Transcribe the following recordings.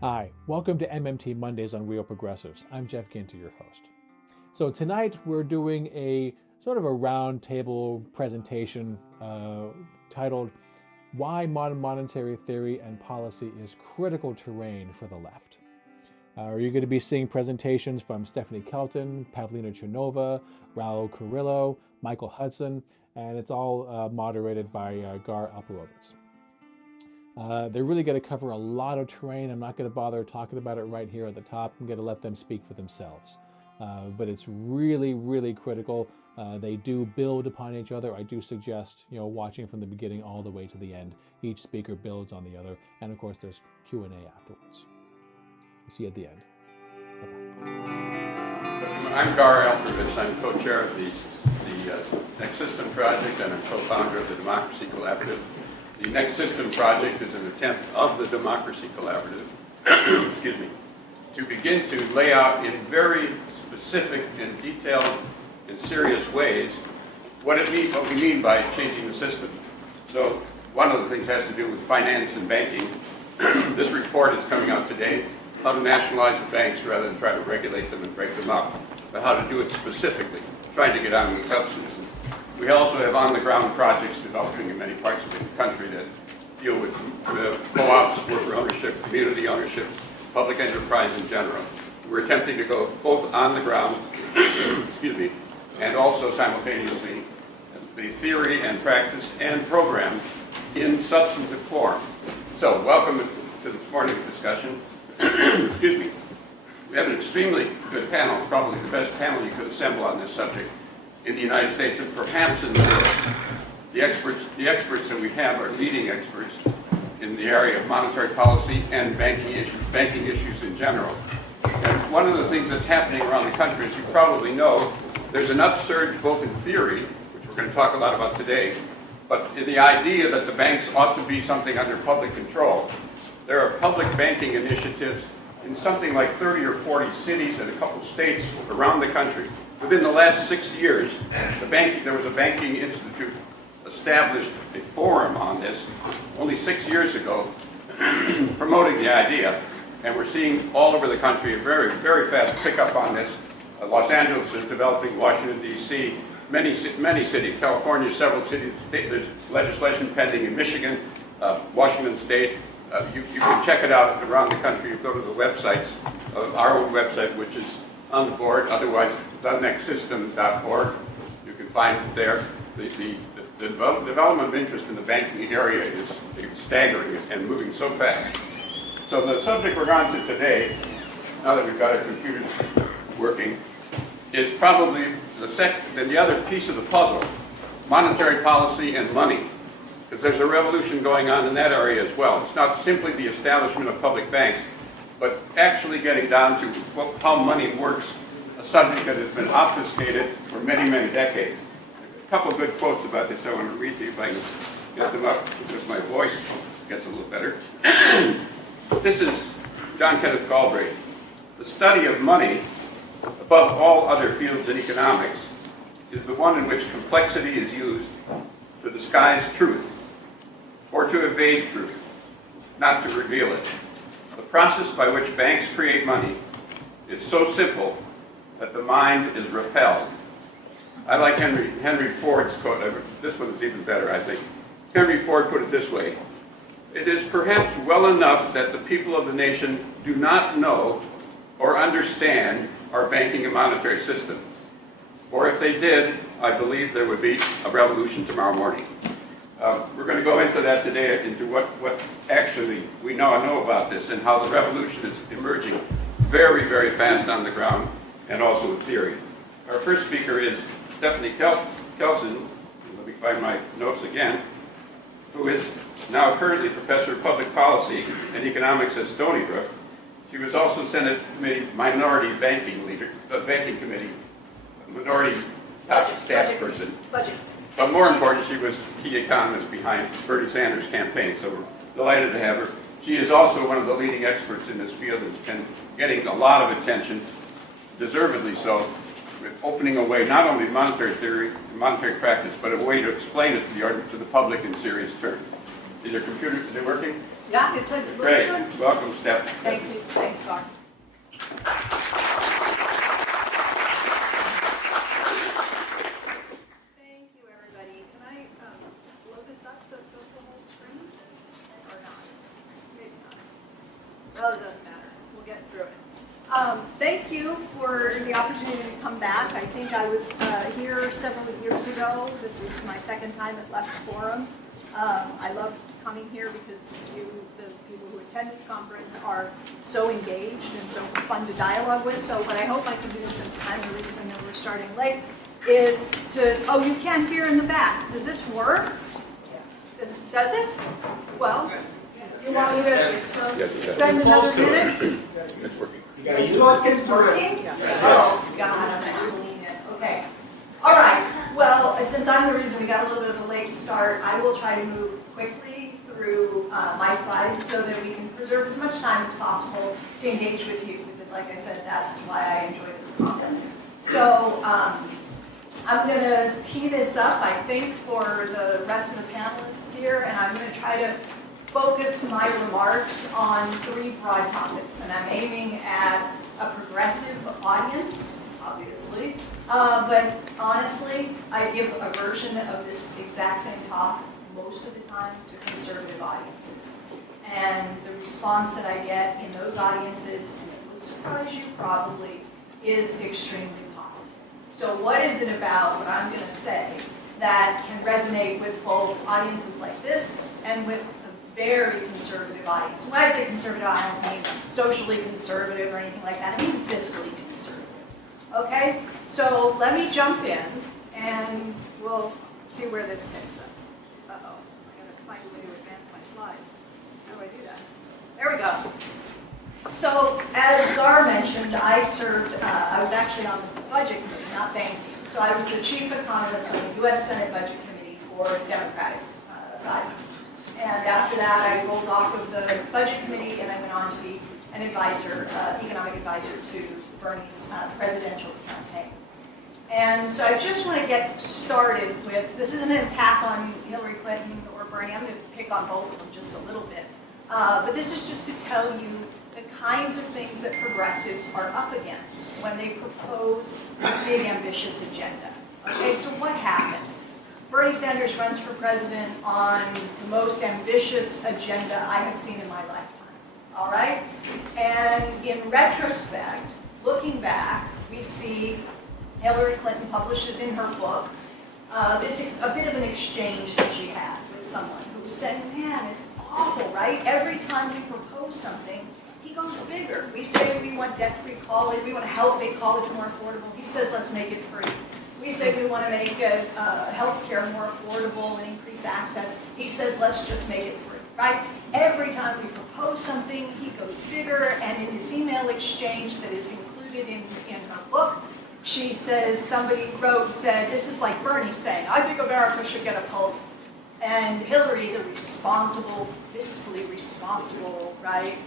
Hi, welcome to MMT Mondays on Real Progressives. I'm Jeff Ginter, your host. So tonight we're doing a sort of a round table presentation titled Why Modern Monetary Theory and Policy is Critical Terrain for the Left. You're going to be seeing presentations from Stephanie Kelton, Pavlina Chernova, Raúl Carrillo, Michael Hudson, and it's all moderated by Alperovitz. They're really going to cover a lot of terrain. I'm not going to bother talking about it right here at the top. I'm going to let them speak for themselves. But it's really, really critical. They do build upon each other. I do suggest, watching from the beginning all the way to the end. Each speaker builds on the other. And of course, there's Q&A afterwards. See you at the end. Bye-bye. I'm Alperovitz. I'm co-chair of the Next System Project and a co-founder of the Democracy Collaborative. The Next System Project is an attempt of the Democracy Collaborative excuse me, to begin to lay out in very specific and detailed and serious ways what we mean by changing the system. So one of the things has to do with finance and banking. This report is coming out today, how to nationalize the banks rather than try to regulate them and break them up, but how to do it specifically, trying to get on to the substance. We also have on-the-ground projects developing in many parts of the country that deal with co-ops, worker ownership, community ownership, public enterprise in general. We're attempting to go both on the ground, excuse me, and also simultaneously the theory and practice and program in substantive form. So welcome to this morning's discussion. Excuse me. We have an extremely good panel, probably the best panel you could assemble on this subject in the United States and perhaps in the world. The experts that we have are leading experts in the area of monetary policy and banking issues in general. And one of the things that's happening around the country, as you probably know, there's an upsurge both in theory, which we're going to talk a lot about today, but in the idea that the banks ought to be something under public control. There are public banking initiatives in something like 30 or 40 cities and a couple states around the country. Within the last 6 years, there was a banking institute established a forum on this only 6 years ago, promoting the idea, and we're seeing all over the country a very, very fast pickup on this. Los Angeles is developing, Washington, D.C., many cities, California, several cities, there's legislation pending in Michigan, Washington State. You can check it out around the country. You go to the websites, our own website, which is on the board, otherwise thenextsystem.org. You can find it there. The development of interest in the banking area is staggering and moving so fast. So the subject we're on to today, now that we've got our computers working, is probably the other piece of the puzzle, monetary policy and money. Because there's a revolution going on in that area as well. It's not simply the establishment of public banks, but actually getting down to how money works, a subject that has been obfuscated for many, many decades. A couple of good quotes about this I want to read to you if I can get them up, because my voice gets a little better. This is John Kenneth Galbraith. The study of money, above all other fields in economics, is the one in which complexity is used to disguise truth, or to evade truth, not to reveal it. The process by which banks create money is so simple that the mind is repelled. I like Henry Ford's quote. This one is even better, I think. Henry Ford put it this way: "It is perhaps well enough that the people of the nation do not know or understand our banking and monetary system. Or if they did, I believe there would be a revolution tomorrow morning." We're going to go into that today, into what actually we now know about this and how the revolution is emerging very, very fast on the ground and also in theory. Our first speaker is Stephanie Kelton. Let me find my notes again. Who is now currently Professor of Public Policy and Economics at Stony Brook. She was also Senate Committee Minority Banking Leader, Banking Committee Minority Staff Person. Budget. But more important, she was key economist behind Bernie Sanders' campaign, so we're delighted to have her. She is also one of the leading experts in this field and getting a lot of attention, deservedly so, with opening a way not only monetary theory and monetary practice, but a way to explain it to the public in serious terms. Is your computer, is it working? Yeah, it's a Great. good. Welcome, Steph. Thank you. Thanks, Mark. Thank you, everybody. Can I blow this up so it fills the whole screen? Or not? Maybe not. Well, it doesn't matter. We'll get through it. Thank you for the opportunity to come back. I think I was here several years ago. This is my second time at Left Forum. I love coming here because the people who attend this conference are so engaged and so fun to dialogue with. So what I hope I can do, since I'm the reason that we're starting late, is to, oh, you can't hear in the back. Does this work? Does it? Well, you want me to spend another minute? It's working. It's working? Oh, God, I'm actually it. Okay. All right. Well, since I'm the reason we got a little bit of a late start, I will try to move quickly through my slides so that we can preserve as much time as possible to engage with you, because like I said, that's why I enjoy this conference. So I'm going to tee this up, I think, for the rest of the panelists here, and I'm going to try to focus my remarks on three broad topics, and I'm aiming at a progressive audience, obviously, but honestly, I give a version of this exact same talk most of the time to conservative audiences. And the response that I get in those audiences, and it would surprise you probably, is extremely positive. So what is it about what I'm going to say that can resonate with both audiences like this and with very conservative audience? When I say conservative, I don't mean socially conservative or anything like that. I mean fiscally conservative. Okay? So let me jump in, and we'll see where this takes us. Uh-oh. I gotta find a way to advance my slides. How do I do that? There we go. So as Gar mentioned, I was actually on the budget committee, not banking. So I was the chief economist on the U.S. Senate Budget Committee for Democratic side. And after that, I rolled off of the budget committee, and I went on to be an advisor, economic advisor to Bernie's presidential campaign. And so I just want to get started with, this isn't an attack on Hillary Clinton or Bernie. I'm going to pick on both of them just a little bit. But this is just to tell you the kinds of things that progressives are up against when they propose a big, ambitious agenda. Okay, so what happened? Bernie Sanders runs for president on the most ambitious agenda I have seen in my lifetime, all right? And in retrospect, looking back, we see Hillary Clinton publishes in her book a bit of an exchange that she had with someone who was saying, man, it's awful, right? Every time we propose something, he goes bigger. We say we want debt-free college, we want to help make college more affordable. He says, let's make it free. We say we want to make health care more affordable and increase access. He says, let's just make it free, right? Every time we propose something, he goes bigger, and in his email exchange that is included in her book, she says, somebody said, this is like Bernie saying, I think America should get a pony. And Hillary, the responsible, fiscally responsible, right,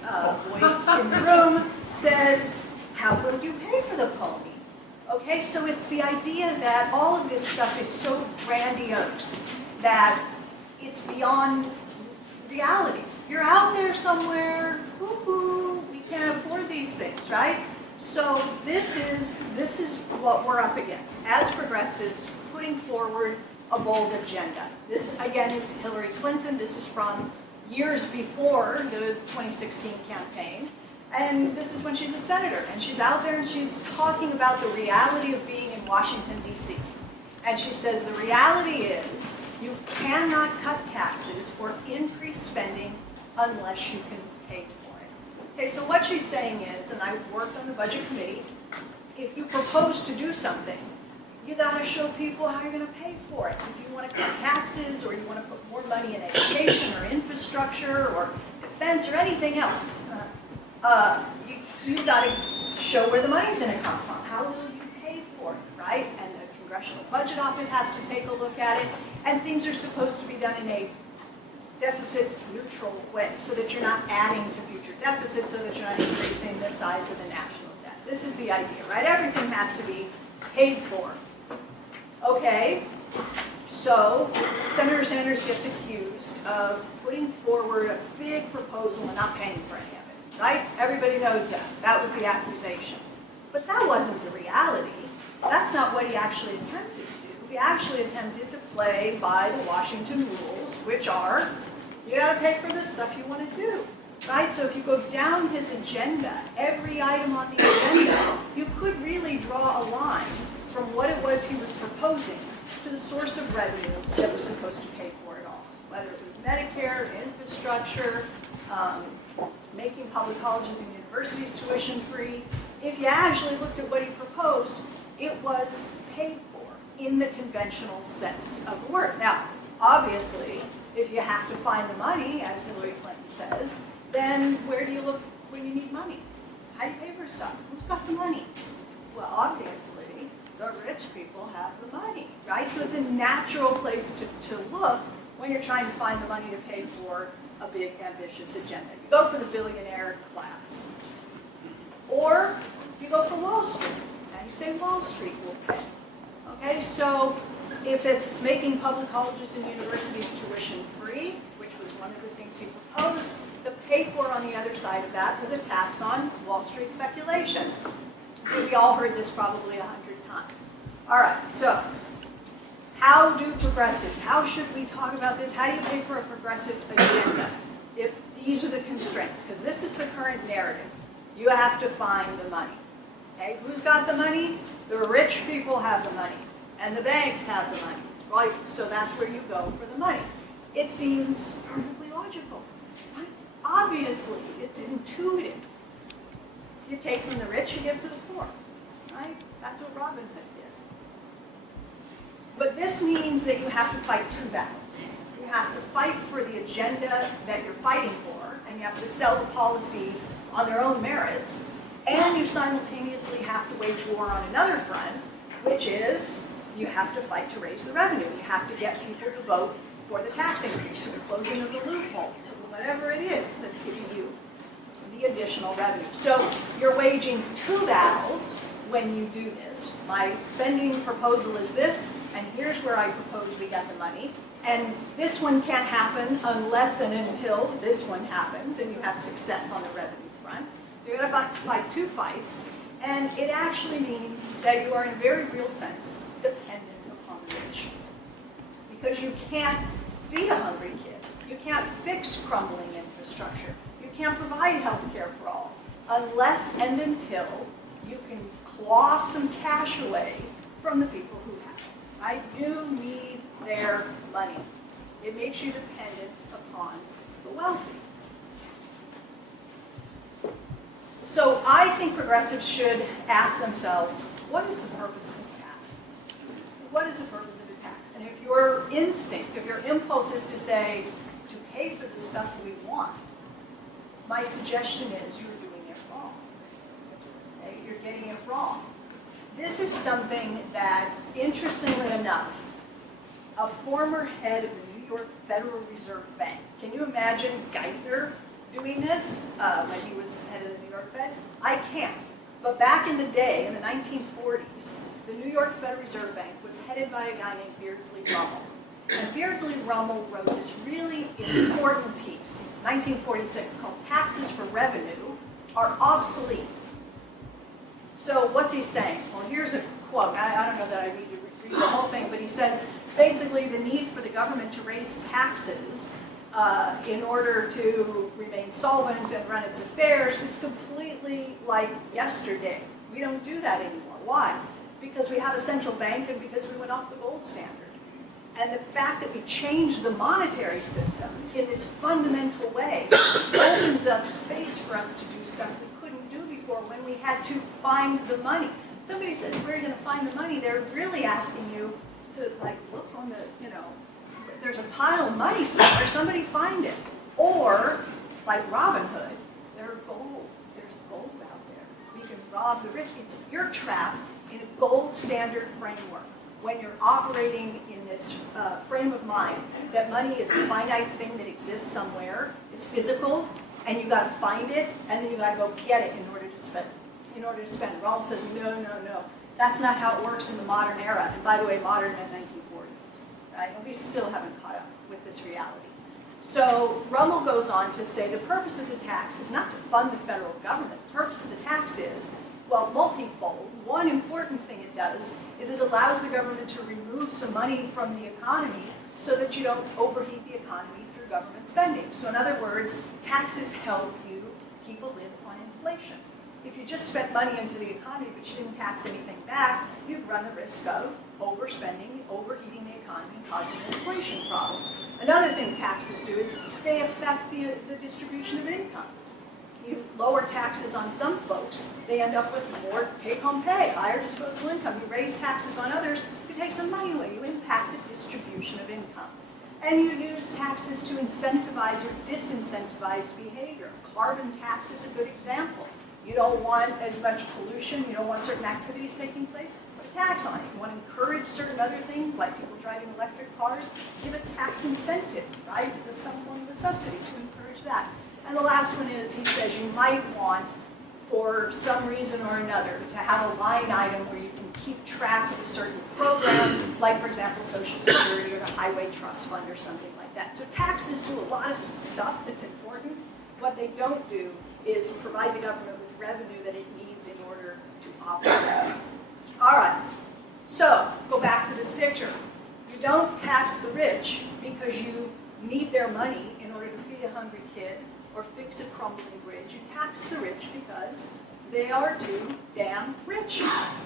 voice in the room, says, how will you pay for the pony? Okay, so it's the idea that all of this stuff is so grandiose that it's beyond reality. You're out there somewhere, woo-hoo, we can't afford these things, right? So this is what we're up against as progressives, putting forward a bold agenda. This, again, is Hillary Clinton. This is from years before the 2016 campaign. And this is when she's a senator, and she's out there and she's talking about the reality of being in Washington, D.C. And she says the reality is you cannot cut taxes or increase spending unless you can pay for it. Okay, so what she's saying is, and I worked on the budget committee, if you propose to do something, you got to show people how you're going to pay for it. If you want to cut taxes, or you want to put more money in education or infrastructure or defense or anything else, you got to show where the money's going to come from. How will you pay for it, right? And the Congressional Budget Office has to take a look at it, and things are supposed to be done in a deficit-neutral way, so that you're not adding to future deficits, so that you're not increasing the size of the national debt. This is the idea, right? Everything has to be paid for. Okay, So Senator Sanders gets accused of putting forward a big proposal and not paying for any of it, right? Everybody knows that. That was the accusation. But that wasn't the reality. That's not what he actually attempted to do. He actually attempted to play by the Washington rules, which are, you gotta pay for the stuff you want to do, right? So if you go down his agenda, every item on the agenda, you could really draw a line from what it was he was proposing to the source of revenue that was supposed to pay for it all. Whether it was Medicare, infrastructure, making public colleges and universities tuition free. If you actually looked at what he proposed, it was paid for in the conventional sense of the word. Now, obviously, if you have to find the money, as Hillary Clinton says, then where do you look when you need money? How do you pay for stuff? Who's got the money? Well, obviously, the rich people have the money, right? So it's a natural place to look when you're trying to find the money to pay for a big, ambitious agenda. You go for the billionaire class. Or you go for Wall Street, and you say Wall Street will pay. Okay, so if it's making public colleges and universities tuition free, which was one of the things he proposed, the pay for on the other side of that was a tax on Wall Street speculation. We all heard this probably 100 times. All right, so how do progressives, how should we talk about this? How do you pay for a progressive agenda if these are the constraints? Because this is the current narrative. You have to find the money. Okay, who's got the money? The rich people have the money, and the banks have the money, right? So that's where you go for the money. It seems perfectly logical, right? Obviously, it's intuitive. You take from the rich, you give to the poor, right? That's what Robin Hood did. But this means that you have to fight two battles. You have to fight for the agenda that you're fighting for, and you have to sell the policies on their own merits, and you simultaneously have to wage war on another front, which is you have to fight to raise the revenue. You have to get people to vote for the tax increase, or the closing of the loopholes, or whatever it is that's giving you the additional revenue. So you're waging two battles when you do this. My spending proposal is this, and here's where I propose we get the money. And this one can't happen unless and until this one happens, and you have success on the revenue front. You're going to fight two fights, and it actually means that you are, in a very real sense, dependent upon the rich. Because you can't feed a hungry kid. You can't fix crumbling infrastructure. You can't provide health care for all unless and until you can claw some cash away from the people who have it, right? You need their money. It makes you dependent upon the wealthy. So I think progressives should ask themselves, what is the purpose of a tax? What is the purpose of a tax? And if your instinct, if your impulse is to say, to pay for the stuff we want, my suggestion is you're doing it wrong. Okay? You're getting it wrong. This is something that, interestingly enough, a former head of the New York Federal Reserve Bank, can you imagine Geithner doing this when he was head of the New York Fed? I can't. But back in the day, in the 1940s, the New York Federal Reserve Bank was headed by a guy named Beardsley Rummel. And Beardsley Rummel wrote this really important piece, 1946, called Taxes for Revenue Are Obsolete. So what's he saying? Well, here's a quote. I don't know that I need to read the whole thing, but he says, basically, the need for the government to raise taxes in order to remain solvent and run its affairs is completely like yesterday. We don't do that anymore. Why? Because we have a central bank and because we went off the gold standard. And the fact that we changed the monetary system in this fundamental way opens up space for us to do stuff we couldn't do before when we had to find the money. Somebody says, where are you going to find the money? They're really asking you to, like, look on the, there's a pile of money somewhere, somebody find it. Or, like Robin Hood, there's gold out there. We can rob the rich. You're trapped in a gold standard framework when you're operating in this frame of mind that money is a finite thing that exists somewhere. It's physical, and you got to find it, and then you got to go get it in order to spend. Raúl says, no. That's not how it works in the modern era. And by the way, modern in the 1940s. right? And we still haven't caught up with this reality. So Rummel goes on to say the purpose of the tax is not to fund the federal government. The purpose of the tax is, well, multifold. One important thing it does is it allows the government to remove some money from the economy so that you don't overheat the economy through government spending. So in other words, taxes help you keep a lid on inflation. If you just spent money into the economy but you didn't tax anything back, you'd run the risk of overspending, overheating the economy, and causing an inflation problem. Another thing taxes do is they affect the distribution of income. You lower taxes on some folks, they end up with more take-home pay, higher disposable income. You raise taxes on others, you take some money away, you impact the distribution of income. And you use taxes to incentivize or disincentivize behavior. Carbon tax is a good example. You don't want as much pollution, you don't want certain activities taking place, put a tax on it. You want to encourage certain other things, like people driving electric cars, give a tax incentive, right? With some form of a subsidy to encourage that. And the last one is, he says you might want, for some reason or another, to have a line item where you can keep track of a certain program, like, for example, Social Security or the Highway Trust Fund or something like that. So taxes do a lot of stuff that's important. What they don't do is provide the government with revenue that it needs in order to operate. All right, so go back to this picture. You don't tax the rich because you need their money in order to feed a hungry kid or fix a crumbling bridge. You tax the rich because they are too damn rich.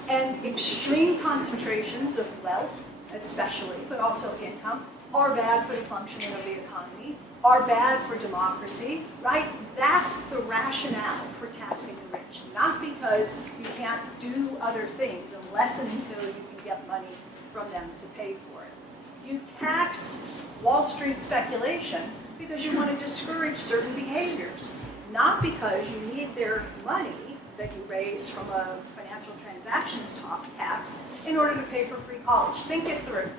And extreme concentrations of wealth, especially, but also income, are bad for the functioning of the economy, are bad for democracy, right? That's the rationale for taxing the rich. Not because you can't do other things unless and until you can get money from them to pay for it. You tax Wall Street speculation because you want to discourage certain behaviors, not because you need their money that you raise from a financial transactions tax in order to pay for free college. Think it through.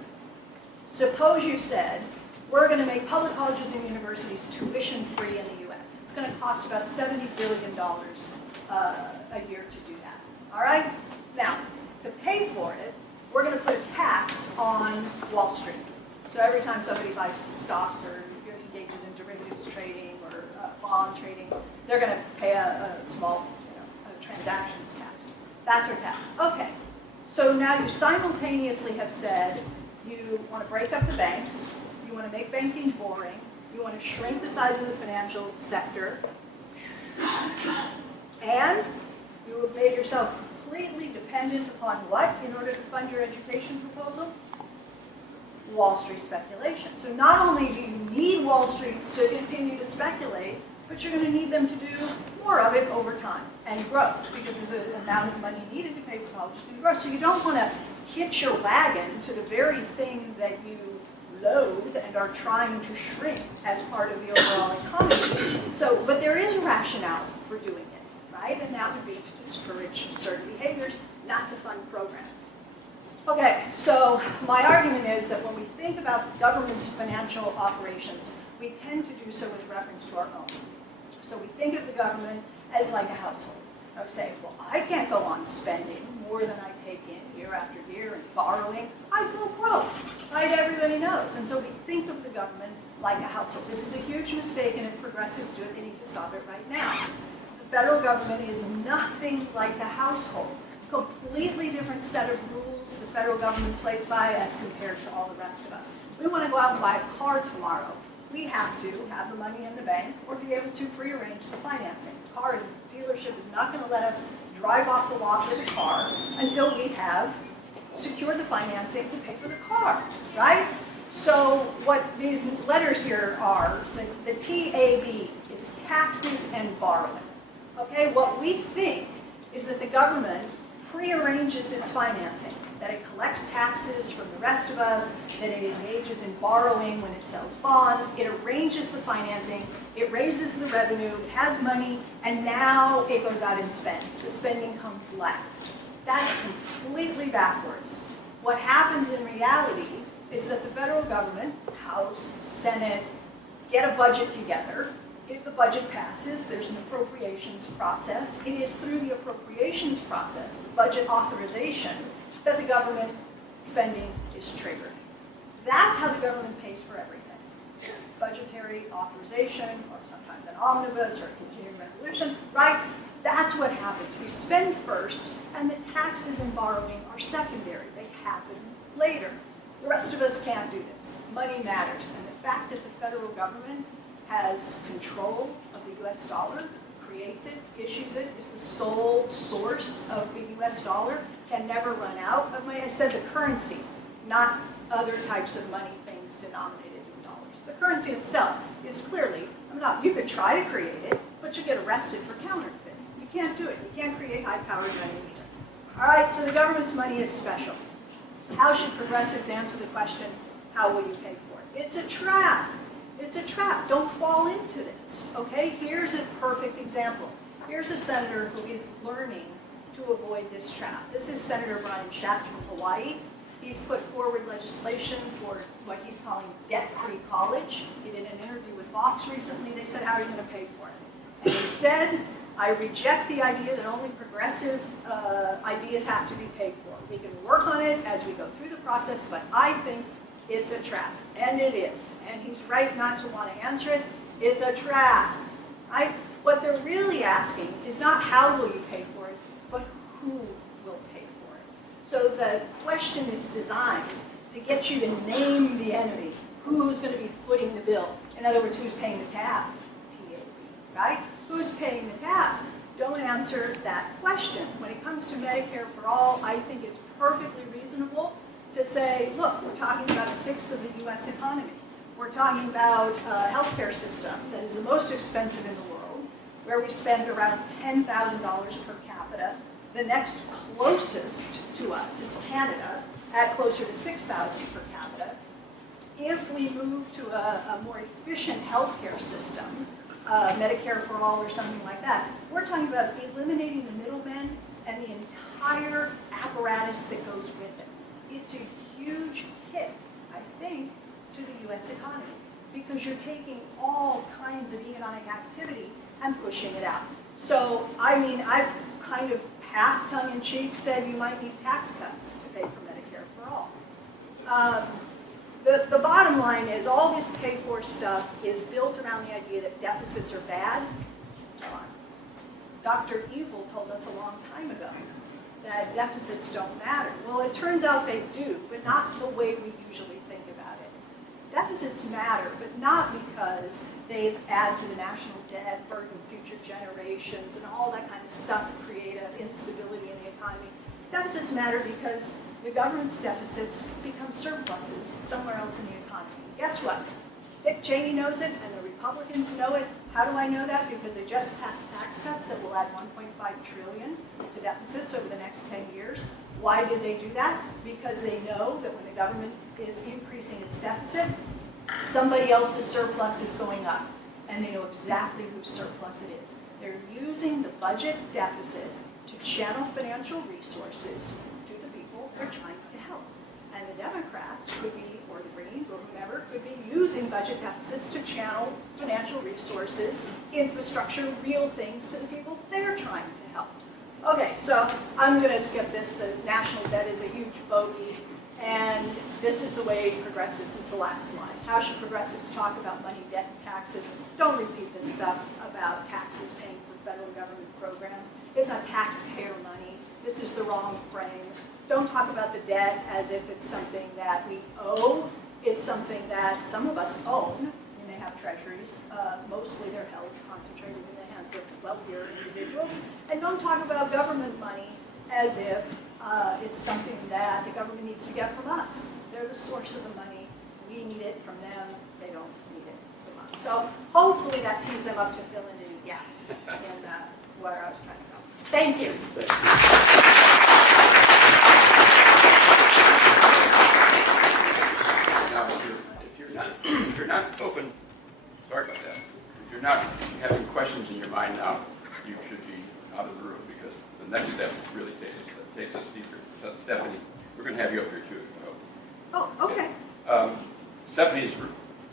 Suppose you said, we're going to make public colleges and universities tuition-free in the U.S. It's going to cost about $70 billion a year to do that. All right? Now, to pay for it, we're going to put a tax on Wall Street. So every time somebody buys stocks or engages in derivatives trading or bond trading, they're going to pay a small a transactions tax. That's our tax. Okay. So now you simultaneously have said you want to break up the banks, you want to make banking boring, you want to shrink the size of the financial sector, and you have made yourself completely dependent upon what in order to fund your education proposal? Wall Street speculation. So not only do you need Wall Street to continue to speculate, but you're going to need them to do more of it over time and grow because of the amount of money needed to pay for college is going to grow. So you don't want to hitch your wagon to the very thing that you loathe and are trying to shrink as part of the overall economy. So, but there is a rationale for doing it, right? And that would be to discourage certain behaviors, not to fund programs. Okay, so my argument is that when we think about the government's financial operations, we tend to do so with reference to our own. So we think of the government as like a household. I would say, well, I can't go on spending more than I take in year after year and borrowing. I'd go broke, right? Everybody knows. And so we think of the government like a household. This is a huge mistake, and if progressives do it, they need to stop it right now. The federal government is nothing like a household. Completely different set of rules the federal government plays by as compared to all the rest of us. We want to go out and buy a car tomorrow. We have to have the money in the bank or be able to prearrange the financing. The dealership is not going to let us drive off the lot with a car until we have secured the financing to pay for the car, right? So what these letters here are, the TAB is taxes and borrowing. Okay, what we think is that the government prearranges its financing, that it collects taxes from the rest of us, that it engages in borrowing when it sells bonds, it arranges the financing, it raises the revenue, it has money, and now it goes out and spends. The spending comes last. That's completely backwards. What happens in reality is that the federal government, House, Senate, get a budget together. If the budget passes, there's an appropriations process. It is through the appropriations process, the budget authorization, that the government spending is triggered. That's how the government pays for everything. Budgetary authorization, or sometimes an omnibus or a continuing resolution, right? That's what happens. We spend first, and the taxes and borrowing are secondary. They happen later. The rest of us can't do this. Money matters, and the fact that the federal government has control of the US dollar, creates it, issues it, is the sole source of the US dollar, can never run out of money. I said the currency, not other types of money, things denominated in dollars. The currency itself is clearly, you could try to create it, but you get arrested for counterfeit. You can't do it. You can't create high-powered money either. All right, so the government's money is special. How should progressives answer the question, how will you pay for it? It's a trap. It's a trap. Don't fall into this, okay? Here's a perfect example. Here's a senator who is learning to avoid this trap. This is Senator Brian Schatz from Hawaii. He's put forward legislation for what he's calling debt-free college. He did an interview with Fox recently. They said, how are you going to pay for it? And he said, I reject the idea that only progressive ideas have to be paid for. We can work on it as we go through the process, but I think it's a trap. And it is. And he's right not to want to answer it. It's a trap. What they're really asking is not how will you pay for it, but who will pay for it. So the question is designed to get you to name the enemy. Who's going to be footing the bill? In other words, who's paying the tab? T-A-B, right? Who's paying the tab? Don't answer that question. When it comes to Medicare for all, I think it's perfectly reasonable to say, look, we're talking about a sixth of the U.S. economy. We're talking about a healthcare system that is the most expensive in the world, where we spend around $10,000 per capita. The next closest to us is Canada, at closer to $6,000 per capita. If we move to a more efficient healthcare system, Medicare for all or something like that, we're talking about eliminating the middlemen and the entire apparatus that goes with it. It's a huge hit, I think, to the U.S. economy, because you're taking all kinds of economic activity and pushing it out. So, I mean, I've kind of half tongue-in-cheek said you might need tax cuts to pay for Medicare for all. The bottom line is all this pay-for stuff is built around the idea that deficits are bad. Dr. Evil told us a long time ago that deficits don't matter. Well, it turns out they do, but not the way we usually think about it. Deficits matter, but not because they add to the national debt, burden future generations, and all that kind of stuff to create an instability in the economy. Deficits matter because the government's deficits become surpluses somewhere else in the economy. Guess what? Dick Cheney knows it, and the Republicans know it. How do I know that? Because they just passed tax cuts that will add $1.5 trillion to deficits over the next 10 years. Why did they do that? Because they know that when the government is increasing its deficit, somebody else's surplus is going up. And they know exactly whose surplus it is. They're using the budget deficit to channel financial resources to the people they're trying to help. And the Democrats could be, or the Greens, or whomever, could be using budget deficits to channel financial resources, infrastructure, real things to the people they're trying to help. Okay, so I'm going to skip this. The national debt is a huge bogey, and this is the way progressives, it's the last slide. How should progressives talk about money, debt, and taxes? Don't repeat this stuff about taxes paying for federal government programs. It's not taxpayer money. This is the wrong frame. Don't talk about the debt as if it's something that we owe. It's something that some of us own. We may have treasuries. Mostly they're held concentrated in the hands of wealthier individuals. And don't talk about government money as if it's something that the government needs to get from us. They're the source of the money. We need it from them. They don't need it from us. So hopefully that tees them up to fill in any gaps in where I was trying to go. Thank you. Thank you. Now, if you're not open, sorry about that. If you're not having questions in your mind now, you should be out of the room, because the next step really takes us deeper. So, Stephanie, we're going to have you up here too. Oh, okay. Stephanie's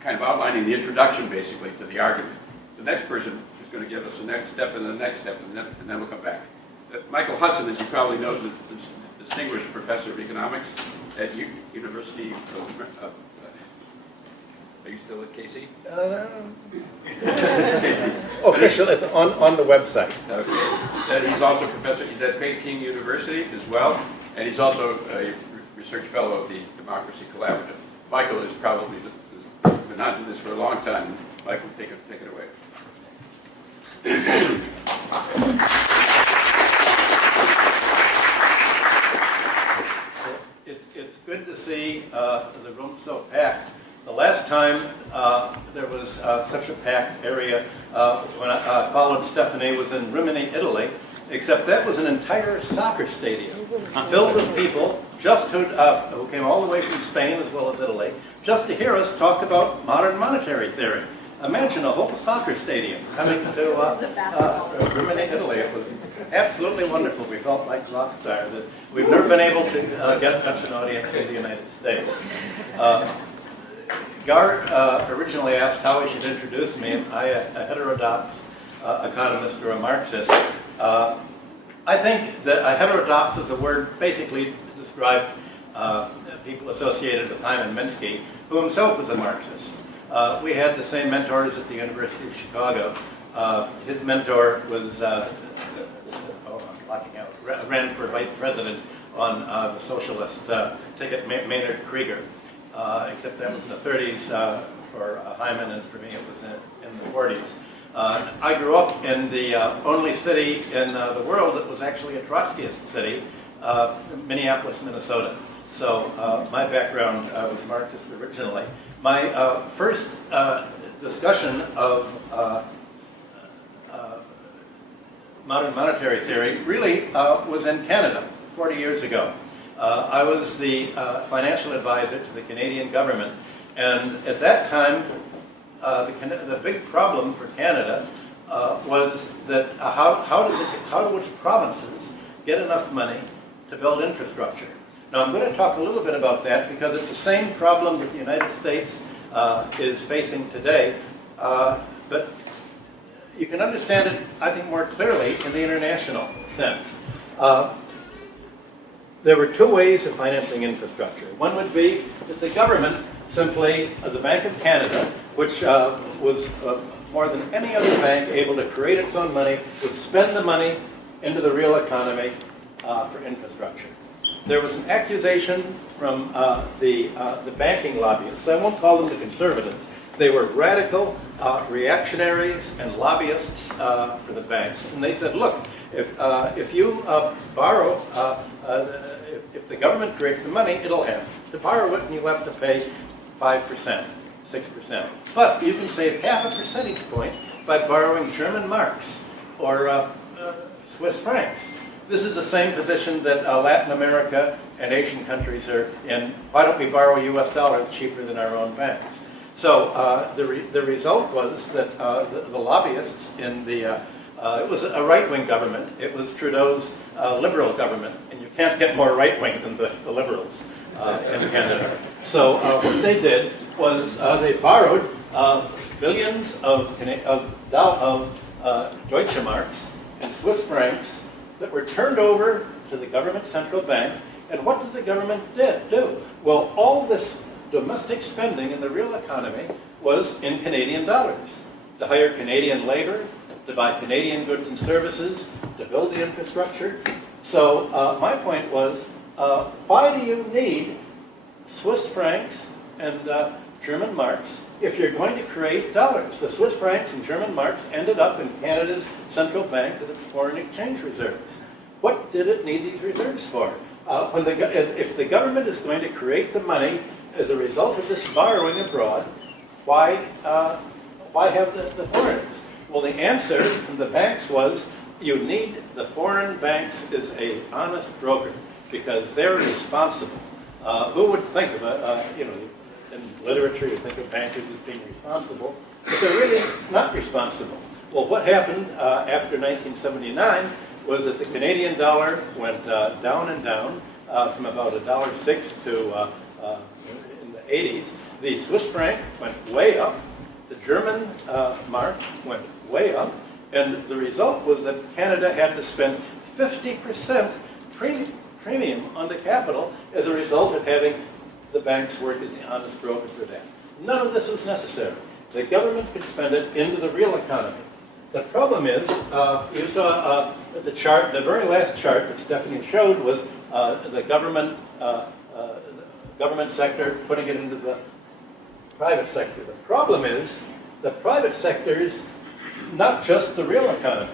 kind of outlining the introduction, basically, to the argument. The next person is going to give us the next step and the next step, and then we'll come back. Michael Hudson, as you probably know, is a distinguished professor of economics at University of Are you still at KC? Official, it's on the website. Okay. And he's also professor, he's at Peking University as well, and he's also a research fellow of the Democracy Collaborative. Michael is probably, been on to this for a long time. Michael, take it away. It's good to see the room so packed. The last time there was such a packed area when I followed Stephanie was in Rimini, Italy, except that was an entire soccer stadium filled with people just who came all the way from Spain as well as Italy, just to hear us talk about modern monetary theory. Imagine a whole soccer stadium coming to Rimini, Italy. It was absolutely wonderful. We felt like rock stars. We've never been able to get such an audience in the United States. Gar originally asked how I should introduce me, and I, a heterodox economist or a Marxist. I think that a heterodox is a word basically to describe people associated with Hyman Minsky, who himself was a Marxist. We had the same mentors at the University of Chicago. His mentor was, I'm blocking out, ran for vice president on the socialist ticket, Maynard Krieger. Except that was in the 30s for Hyman, and for me it was in the 40s. I grew up in the only city in the world that was actually a Trotskyist city, Minneapolis, Minnesota. So my background was Marxist originally. My first discussion of modern monetary theory really was in Canada 40 years ago. I was the financial advisor to the Canadian government, and at that time the big problem for Canada was that how do its provinces get enough money to build infrastructure? Now I'm going to talk a little bit about that because it's the same problem that the United States is facing today, but you can understand it, I think, more clearly in the international sense. There were two ways of financing infrastructure. One would be that the government simply, the Bank of Canada, which was more than any other bank able to create its own money, would spend the money into the real economy for infrastructure. There was an accusation from the banking lobbyists. I won't call them the conservatives. They were radical reactionaries and lobbyists for the banks. And they said, look, if you borrow, if the government creates the money, it'll have to borrow it, and you'll have to pay 5%, 6%. But you can save half a percentage point by borrowing German marks or Swiss francs. This is the same position that Latin America and Asian countries are in. Why don't we borrow US dollars cheaper than our own banks? So the result was that the lobbyists in the it was a right-wing government. It was Trudeau's liberal government, and you can't get more right-wing than the Liberals in Canada. So what they did was they borrowed billions of Deutsche Marks and Swiss francs that were turned over to the government central bank. And what did the government do? Well, all this domestic spending in the real economy was in Canadian dollars, to hire Canadian labor, to buy Canadian goods and services, to build the infrastructure. So my point was, why do you need Swiss francs and German marks if you're going to create dollars? The Swiss francs and German marks ended up in Canada's central bank as its foreign exchange reserves. What did it need these reserves for? If the government is going to create the money as a result of this borrowing abroad, why have the foreigners? Well, the answer from the banks was, you need the foreign banks as an honest broker because they're responsible. Who would think of in literature you think of bankers as being responsible, but they're really not responsible. Well, what happened after 1979 was that the Canadian dollar went down and down from about $1.06 to in the 80s. The Swiss franc went way up. The German mark went way up. And the result was that Canada had to spend 50% premium on the capital as a result of having the banks work as the honest broker for that. None of this was necessary. The government could spend it into the real economy. The problem is, you saw the chart, the very last chart that Stephanie showed was the government sector putting it into the private sector. The problem is, the private sector is not just the real economy.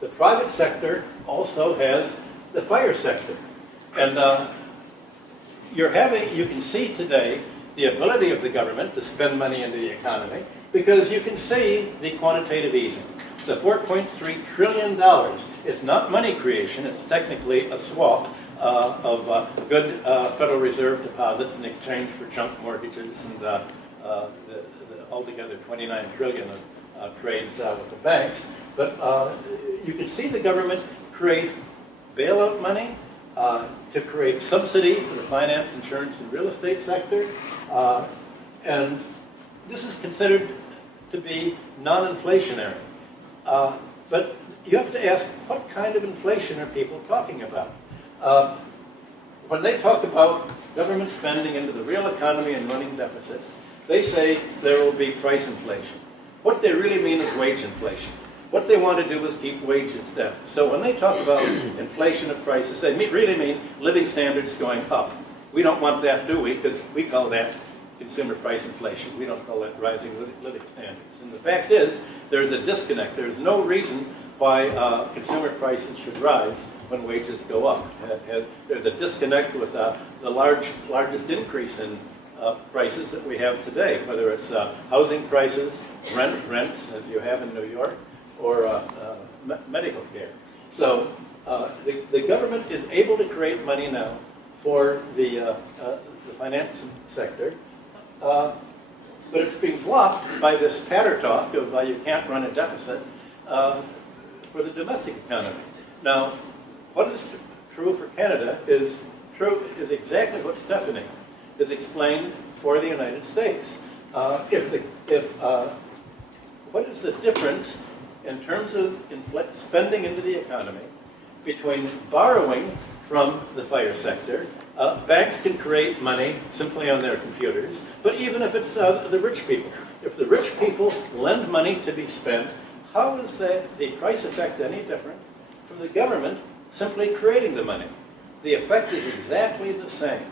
The private sector also has the fire sector. And you can see today the ability of the government to spend money into the economy because you can see the quantitative easing. It's a $4.3 trillion. It's not money creation, it's technically a swap of good Federal Reserve deposits in exchange for junk mortgages and the altogether $29 trillion of trades with the banks. But you can see the government create bailout money to create subsidy for the finance, insurance, and real estate sector. And this is considered to be non-inflationary. But you have to ask, what kind of inflation are people talking about? When they talk about government spending into the real economy and running deficits, they say there will be price inflation. What they really mean is wage inflation. What they want to do is keep wages down. So when they talk about inflation of prices, they really mean living standards going up. We don't want that, do we? Because we call that consumer price inflation. We don't call that rising living standards. And the fact is, there's a disconnect. There's no reason why consumer prices should rise when wages go up. There's a disconnect with the largest increase in prices that we have today, whether it's housing prices, rents, as you have in New York, or medical care. So the government is able to create money now for the finance sector, but it's being blocked by this patter talk of you can't run a deficit for the domestic economy. Now, what is true for Canada is exactly what Stephanie has explained for the United States. What is the difference in terms of spending into the economy between borrowing from the fire sector? Banks can create money simply on their computers, but even if it's the rich people, if the rich people lend money to be spent, how is the price effect any different from the government simply creating the money? The effect is exactly the same.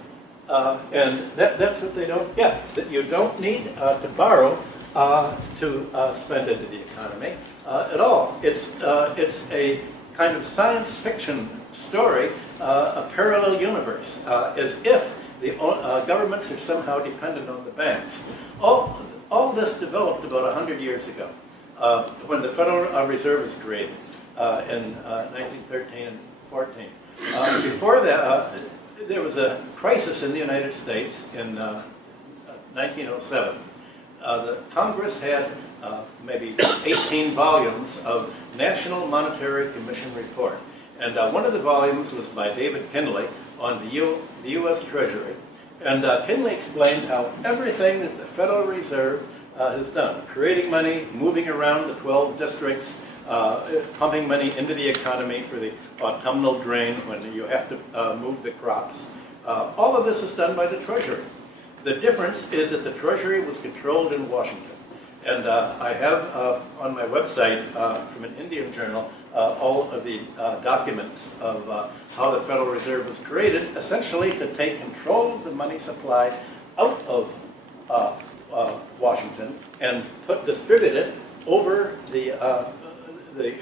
And that's what they don't get, that you don't need to borrow to spend into the economy at all. It's a kind of science fiction story, a parallel universe, as if the governments are somehow dependent on the banks. All this developed about 100 years ago, when the Federal Reserve was created in 1913 and 14. Before that, there was a crisis in the United States in 1907. The Congress had maybe 18 volumes of National Monetary Commission report. And one of the volumes was by David Kinley on the U.S. Treasury. And Kinley explained how everything that the Federal Reserve has done, creating money, moving around the 12 districts, pumping money into the economy for the autumnal drain when you have to move the crops. All of this was done by the Treasury. The difference is that the Treasury was controlled in Washington. And I have on my website from an Indian journal all of the documents of how the Federal Reserve was created, essentially to take control of the money supply out of Washington and distribute it over the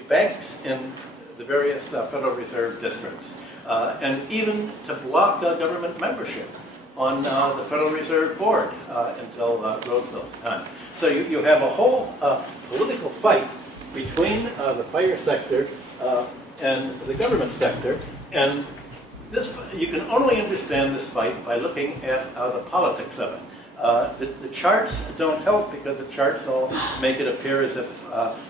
banks in the various Federal Reserve districts, and even to block government membership on the Federal Reserve Board until Roosevelt's time. So you have a whole political fight between the fire sector and the government sector, and you can only understand this fight by looking at the politics of it. The charts don't help because the charts all make it appear as if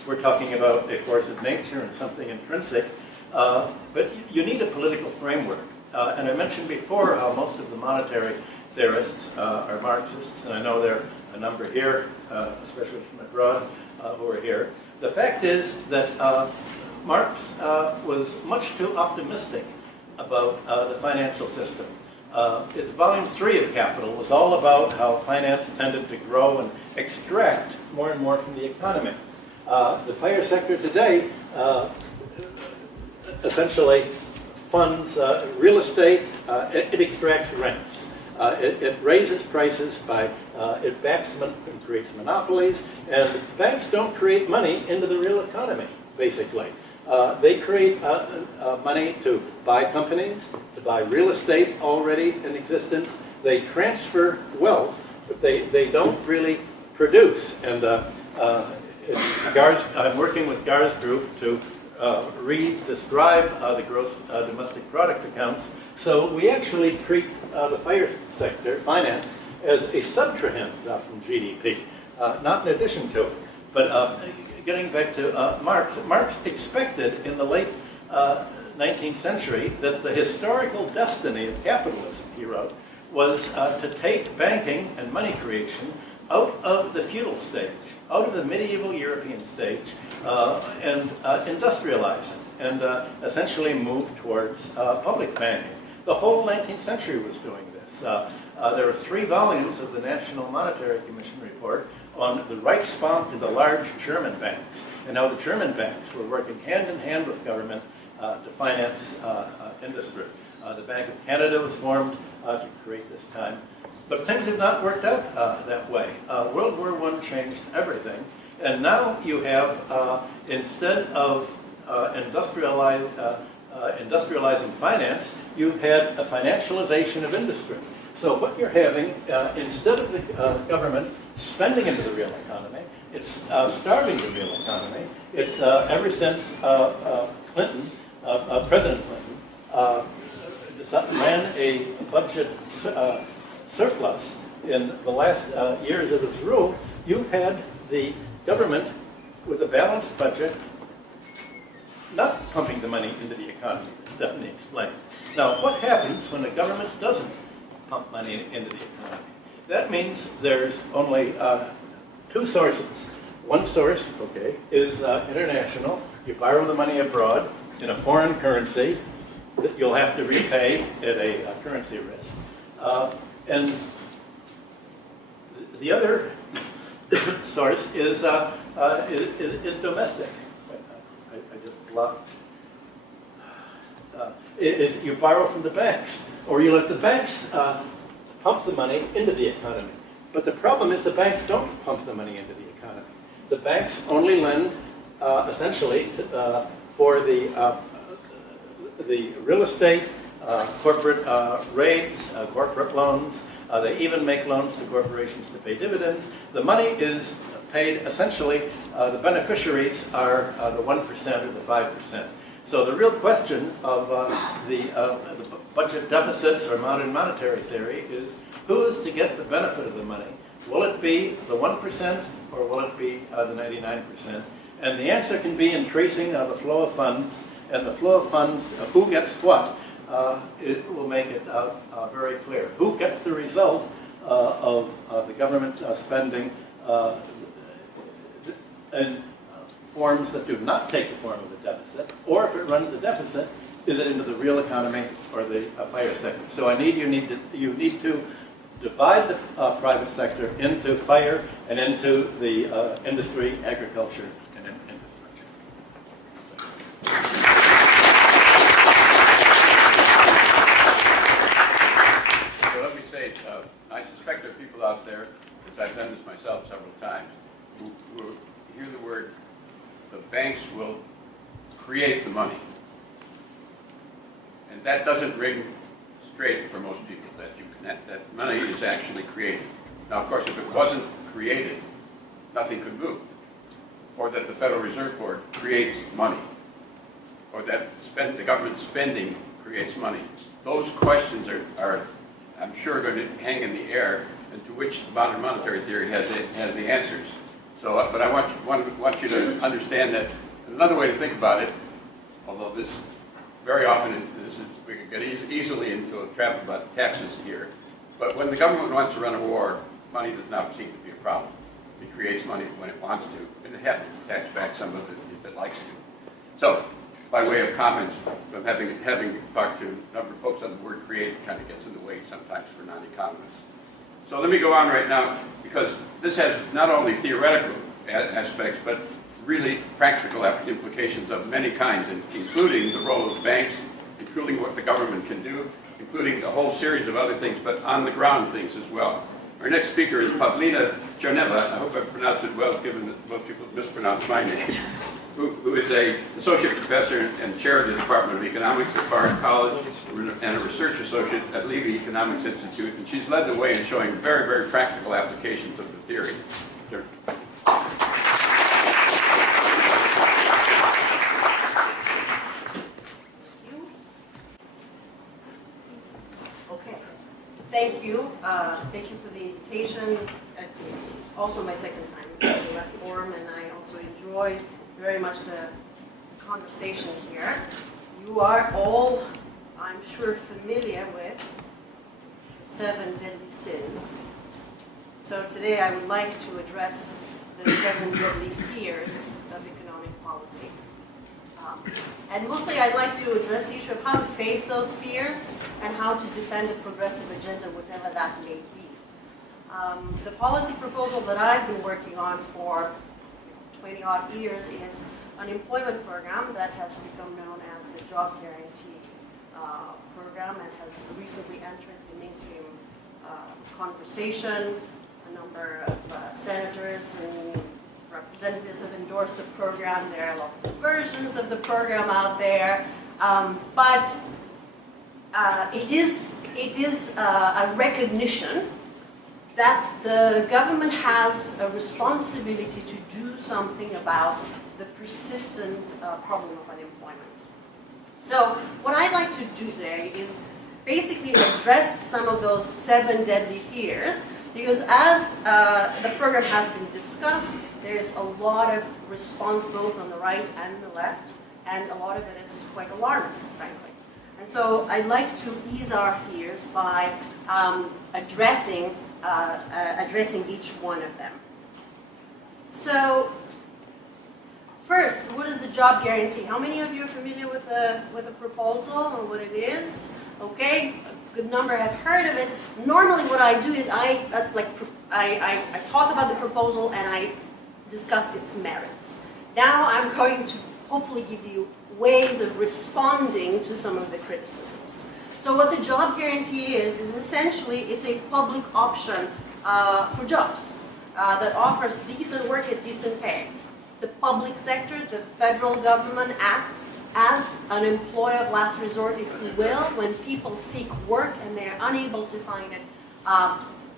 we're talking about a force of nature and something intrinsic, but you need a political framework. And I mentioned before how most of the monetary theorists are Marxists, and I know there are a number here, especially from abroad, who are here. The fact is that Marx was much too optimistic about the financial system. its volume 3 of Capital was all about how finance tended to grow and extract more and more from the economy. The fire sector today essentially funds real estate. It extracts rents. It raises prices by, it backs and creates monopolies, and banks don't create money into the real economy, basically. They create money to buy companies, to buy real estate already in existence. They transfer wealth, but they don't really produce. And I'm working with Gar's group to describe the gross domestic product accounts. So we actually treat the fire sector, finance, as a subtrahend from GDP, not in addition to it. But getting back to Marx expected in the late 19th century that the historical destiny of capitalism, he wrote, was to take banking and money creation out of the feudal stage, out of the medieval European stage, and industrialize it, and essentially move towards public banking. The whole 19th century was doing this. There are 3 volumes of the National Monetary Commission report on the Reichsbank and the large German banks, and how the German banks were working hand in hand with government to finance industry. The Bank of Canada was formed to create this time. But things have not worked out that way. World War I changed everything, and now you have, instead of industrializing finance, you've had a financialization of industry. So what you're having, instead of the government spending into the real economy, it's starving the real economy. It's ever since Clinton, President Clinton, ran a budget surplus in the last years of his rule, you've had the government with a balanced budget not pumping the money into the economy, as Stephanie explained. Now, what happens when the government doesn't pump money into the economy? That means there's only 2 sources. One source, okay, is international. You borrow the money abroad in a foreign currency that you'll have to repay at a currency risk. And the other source is domestic. I just blocked. Is you borrow from the banks, or you let the banks pump the money into the economy. But the problem is the banks don't pump the money into the economy. The banks only lend essentially for the real estate, corporate raids, corporate loans. They even make loans to corporations to pay dividends. The money is paid essentially, the beneficiaries are the 1% or the 5%. So the real question of the budget deficits or modern monetary theory is who is to get the benefit of the money? Will it be the 1% or will it be the 99%? And the answer can be in tracing the flow of funds, and the flow of funds, who gets what, it will make it very clear. Who gets the result of the government spending in forms that do not take the form of a deficit, or if it runs a deficit, is it into the real economy or the fire sector? So you need to divide the private sector into fire and into the industry, agriculture, and infrastructure. So let me say, I suspect there are people out there, because I've done this myself several times, who hear the word, the banks will create the money. And that doesn't ring straight for most people, that money is actually created. Now, of course, if it wasn't created, nothing could move. Or that the Federal Reserve Board creates money. Or that the government spending creates money. Those questions are I'm sure, going to hang in the air, and to which modern monetary theory has the answers. So, but I want you to understand that another way to think about it, although this very often we can get easily into a trap about taxes here, but when the government wants to run a war, money does not seem to be a problem. It creates money when it wants to, and it has to tax back some of it if it likes to. So, by way of comments, of having talked to a number of folks on the word create kind of gets in the way sometimes for non-economists. So let me go on right now, because this has not only theoretical aspects, but really practical implications of many kinds, including the role of banks, including what the government can do, including a whole series of other things, but on-the-ground things as well. Our next speaker is Pavlina Cherneva. I hope I pronounced it well, given that most people mispronounce my name, who is an associate professor and chair of the Department of Economics at Bard College and a research associate at Levy Economics Institute. And she's led the way in showing very, very practical applications of the theory. Sure. Thank you. Thank you for the invitation. It's also my second time in the left forum, and I also enjoy very much the conversation here. You are all, I'm sure, familiar with the 7 deadly sins. So today I would like to address the 7 deadly fears of economic policy. And mostly I'd like to address the issue of how to face those fears and how to defend a progressive agenda, whatever that may be. The policy proposal that I've been working on for 20-odd years is an employment program that has become known as the Job Guarantee Program and has recently entered the mainstream conversation. A number of senators and representatives have endorsed the program. There are lots of versions of the program out there, but it is a recognition that the government has a responsibility to do something about the persistent problem of unemployment. So what I'd like to do today is basically address some of those 7 deadly fears, because as the program has been discussed, there's a lot of response both on the right and the left, and a lot of it is quite alarmist, frankly. And so I'd like to ease our fears by addressing each one of them. So first, what is the job guarantee? How many of you are familiar with the proposal and what it is? Okay, a good number have heard of it. Normally what I do is I talk about the proposal and I discuss its merits. Now I'm going to hopefully give you ways of responding to some of the criticisms. So what the job guarantee is essentially it's a public option for jobs that offers decent work at decent pay. The public sector, the federal government acts as an employer of last resort, if you will, when people seek work and they're unable to find it.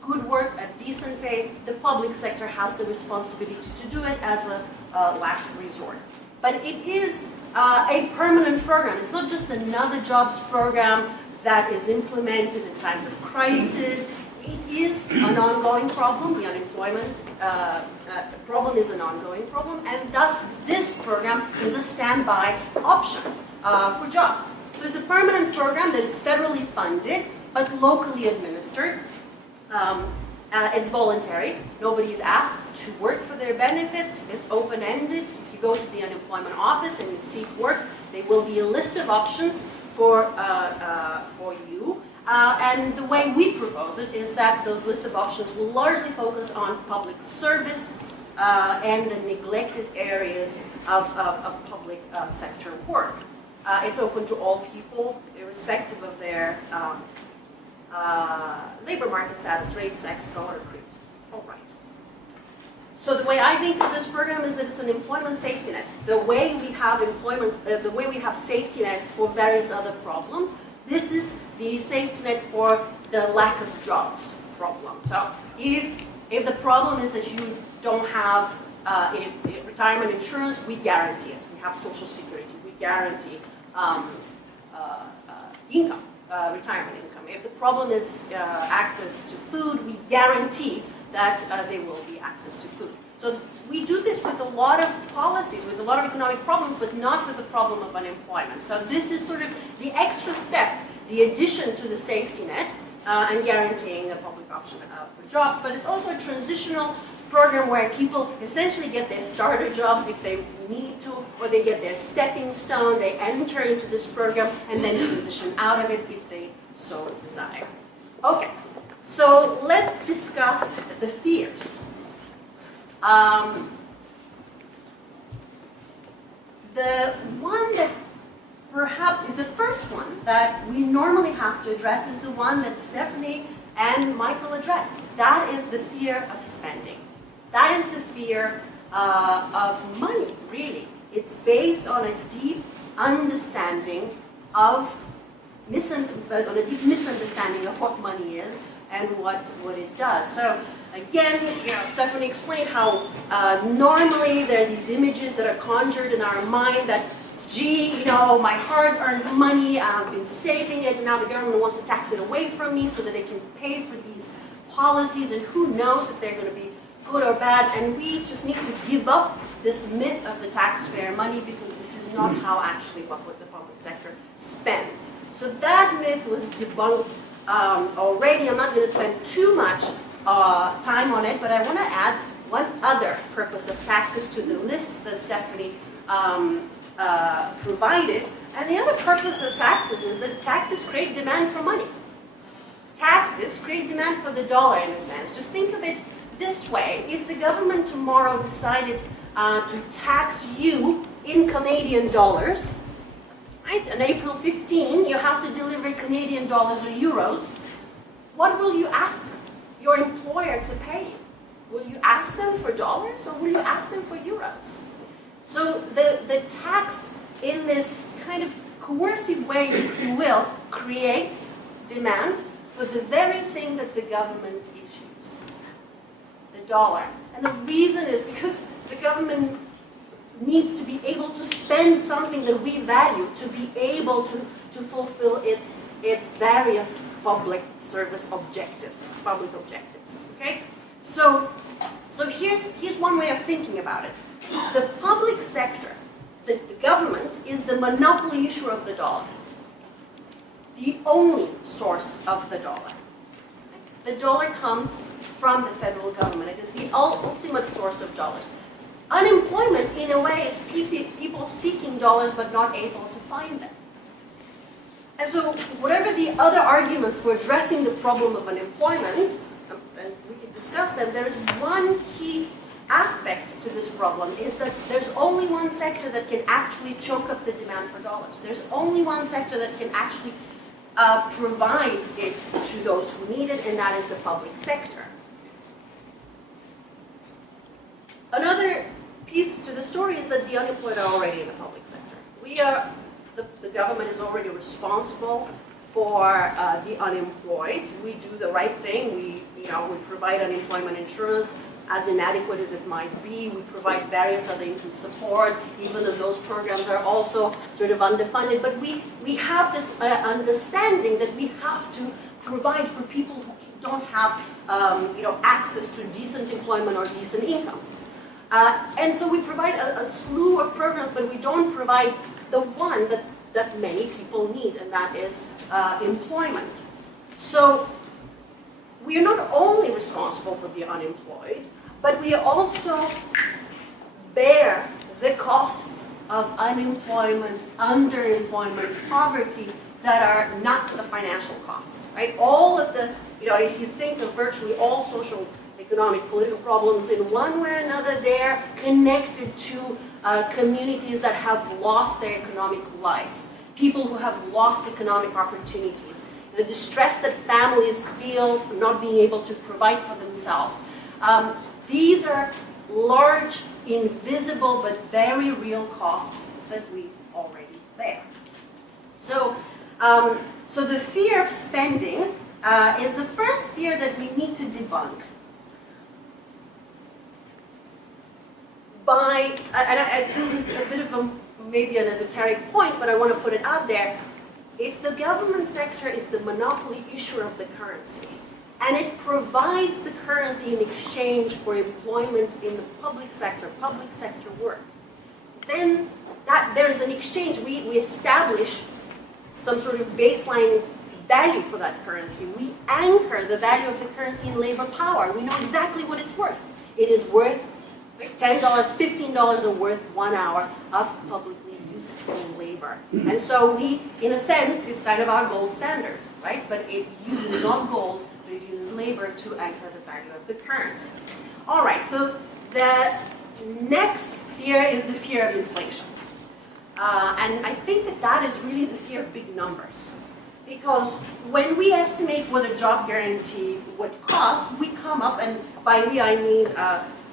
Good work at decent pay, the public sector has the responsibility to do it as a last resort. But it is a permanent program. It's not just another jobs program that is implemented in times of crisis. It is an ongoing problem. The unemployment problem is an ongoing problem, and thus this program is a standby option for jobs. So it's a permanent program that is federally funded, but locally administered. It's voluntary. Nobody is asked to work for their benefits. It's open-ended. If you go to the unemployment office and you seek work, there will be a list of options for you. And the way we propose it is that those list of options will largely focus on public service and the neglected areas of public sector work. It's open to all people, irrespective of their labor market status, race, sex, color, creed. All right. So the way I think of this program is that it's an employment safety net. The way we have the way we have safety nets for various other problems, this is the safety net for the lack of jobs problem. So if the problem is that you don't have retirement insurance, we guarantee it. We have Social Security. We guarantee income, retirement income. If the problem is access to food, we guarantee that there will be access to food. So we do this with a lot of policies, with a lot of economic problems, but not with the problem of unemployment. So this is sort of the extra step, the addition to the safety net and guaranteeing a public option for jobs. But it's also a transitional program where people essentially get their starter jobs if they need to, or they get their stepping stone, they enter into this program and then transition out of it if they so desire. Okay, so let's discuss the fears. The one that perhaps is the first one that we normally have to address is the one that Stephanie and Michael addressed. That is the fear of spending. That is the fear of money, really. It's based on a deep understanding of misunderstanding of what money is and what it does. So again, Stephanie explained how normally there are these images that are conjured in our mind that, gee, my hard-earned money, I've been saving it, and now the government wants to tax it away from me so that they can pay for these policies, and who knows if they're going to be good or bad, and we just need to give up this myth of the taxpayer money because this is not how actually what the public sector spends. So that myth was debunked already. I'm not going to spend too much time on it, but I want to add one other purpose of taxes to the list that Stephanie provided. And the other purpose of taxes is that taxes create demand for money. Taxes create demand for the dollar in a sense. Just think of it this way. If the government tomorrow decided to tax you in Canadian dollars, right, on April 15, you have to deliver Canadian dollars or euros, what will you ask your employer to pay you? Will you ask them for dollars or will you ask them for euros? So the tax in this kind of coercive way, if you will, creates demand for the very thing that the government issues, the dollar. And the reason is because the government needs to be able to spend something that we value to be able to fulfill its various public service objectives, okay? So here's one way of thinking about it. The public sector, the government, is the monopoly issuer of the dollar, the only source of the dollar. The dollar comes from the federal government. It is the ultimate source of dollars. Unemployment, in a way, is people seeking dollars but not able to find them. And so whatever the other arguments for addressing the problem of unemployment, and we could discuss them, there is one key aspect to this problem, is that there's only one sector that can actually choke up the demand for dollars. There's only one sector that can actually provide it to those who need it, and that is the public sector. Another piece to the story is that the unemployed are already in the public sector. The government is already responsible for the unemployed. We do the right thing. We provide unemployment insurance, as inadequate as it might be. We provide various other income support, even though those programs are also sort of underfunded. But we have this understanding that we have to provide for people who don't have access to decent employment or decent incomes. And so we provide a slew of programs, but we don't provide the one that many people need, and that is employment. So we are not only responsible for the unemployed, but we also bear the costs of unemployment, underemployment, poverty that are not the financial costs, right? All of the, if you think of virtually all social, economic, political problems in one way or another, they're connected to communities that have lost their economic life, people who have lost economic opportunities, the distress that families feel not being able to provide for themselves. These are large, invisible, but very real costs that we already bear. So the fear of spending is the first fear that we need to debunk. This is a bit of maybe an esoteric point, but I want to put it out there. If the government sector is the monopoly issuer of the currency, and it provides the currency in exchange for employment in the public sector work, then there is an exchange. We establish some sort of baseline value for that currency. We anchor the value of the currency in labor power. We know exactly what it's worth. It is worth $10, $15 are worth 1 hour of publicly useful labor. And so we, in a sense, it's kind of our gold standard, right? But it uses not gold, but it uses labor to anchor the value of the currency. All right, so the next fear is the fear of inflation. And I think that that is really the fear of big numbers. Because when we estimate what a job guarantee would cost, we come up, and by we I mean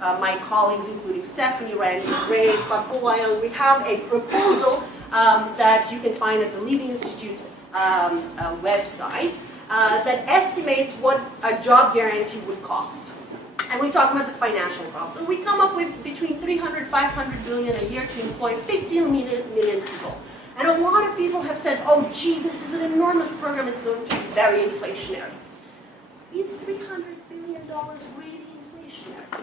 my colleagues, including Stephanie, Randy, Ray, Scott Fulwiler, we have a proposal that you can find at the Levy Institute website that estimates what a job guarantee would cost. And we talk about the financial cost. So we come up with between 300, 500 billion a year to employ 15 million people. And a lot of people have said, oh gee, this is an enormous program, it's going to be very inflationary. Is $300 billion really inflationary?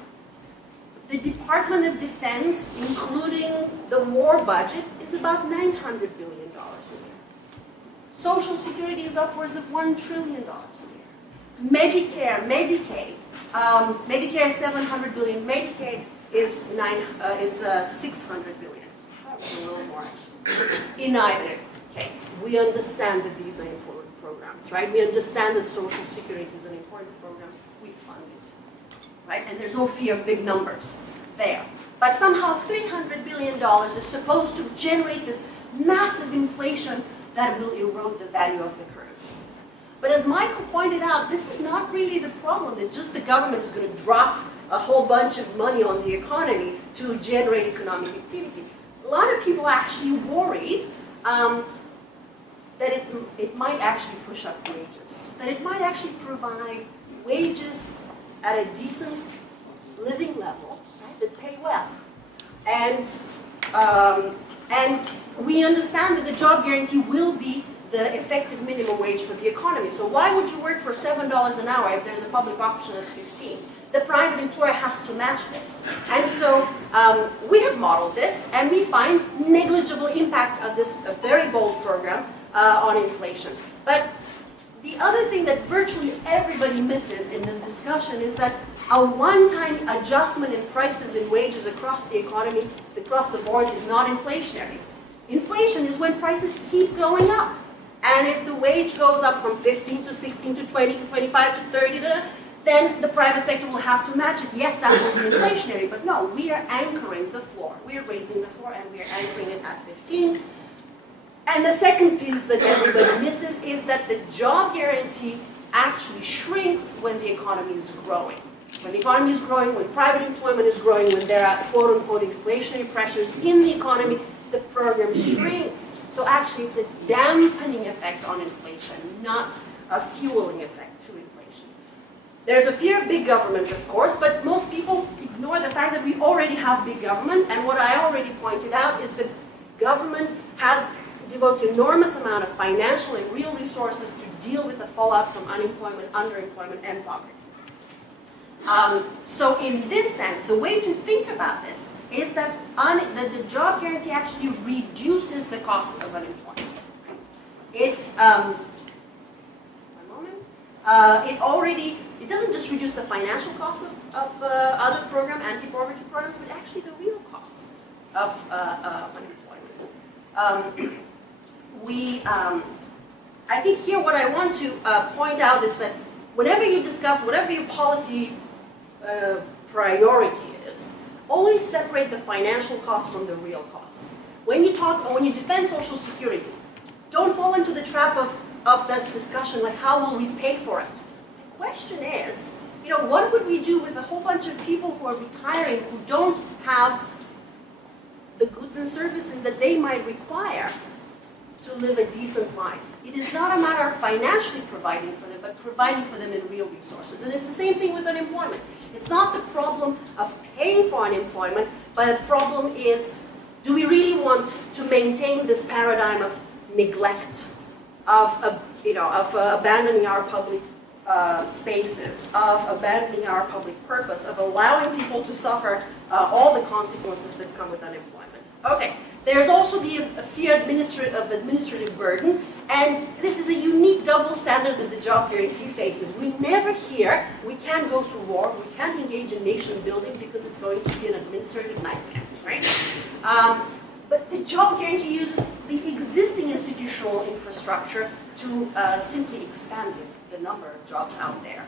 The Department of Defense, including the war budget, is about $900 billion a year. Social Security is upwards of $1 trillion a year. Medicare, Medicaid, Medicare is $700 billion, Medicaid is $600 billion. That's a little more actually. In either case, we understand that these are important programs, right? We understand that Social Security is an important program. We fund it, right? And there's no fear of big numbers there. But somehow $300 billion is supposed to generate this massive inflation that will erode the value of the currency. But as Michael pointed out, this is not really the problem, that just the government is going to drop a whole bunch of money on the economy to generate economic activity. A lot of people are actually worried that it might actually push up wages, that it might actually provide wages at a decent living level, right, that pay well. And we understand that the job guarantee will be the effective minimum wage for the economy. So why would you work for $7 an hour if there's a public option at 15? The private employer has to match this. And so we have modeled this, and we find negligible impact of this very bold program on inflation. But the other thing that virtually everybody misses in this discussion is that a one-time adjustment in prices and wages across the economy, across the board, is not inflationary. Inflation is when prices keep going up. And if the wage goes up from 15 to 16 to 20 to 25 to 30, then the private sector will have to match it. Yes, that will be inflationary, but no, we are anchoring the floor. We are raising the floor, and we are anchoring it at 15. And the second piece that everybody misses is that the job guarantee actually shrinks when the economy is growing. When the economy is growing, when private employment is growing, when there are quote-unquote inflationary pressures in the economy, the program shrinks. So actually it's a dampening effect on inflation, not a fueling effect to inflation. There's a fear of big government, of course, but most people ignore the fact that we already have big government, and what I already pointed out is that government devotes enormous amount of financial and real resources to deal with the fallout from unemployment, underemployment, and poverty. So in this sense, the way to think about this is that the job guarantee actually reduces the cost of unemployment. It doesn't just reduce the financial cost of other anti-poverty programs, but actually the real cost of unemployment. I think here what I want to point out is that whenever you discuss, whatever your policy priority is, always separate the financial cost from the real cost. When you defend Social Security, don't fall into the trap of this discussion, like how will we pay for it? The question is, what would we do with a whole bunch of people who are retiring who don't have the goods and services that they might require to live a decent life? It is not a matter of financially providing for them, but providing for them in real resources. And it's the same thing with unemployment. It's not the problem of paying for unemployment, but the problem is, do we really want to maintain this paradigm of neglect, of abandoning our public spaces, of abandoning our public purpose, of allowing people to suffer all the consequences that come with unemployment. Okay, there's also the fear of administrative burden, and this is a unique double standard that the job guarantee faces. We never hear, we can't go to war, we can't engage in nation building because it's going to be an administrative nightmare, right? But the job guarantee uses the existing institutional infrastructure to simply expand the number of jobs out there.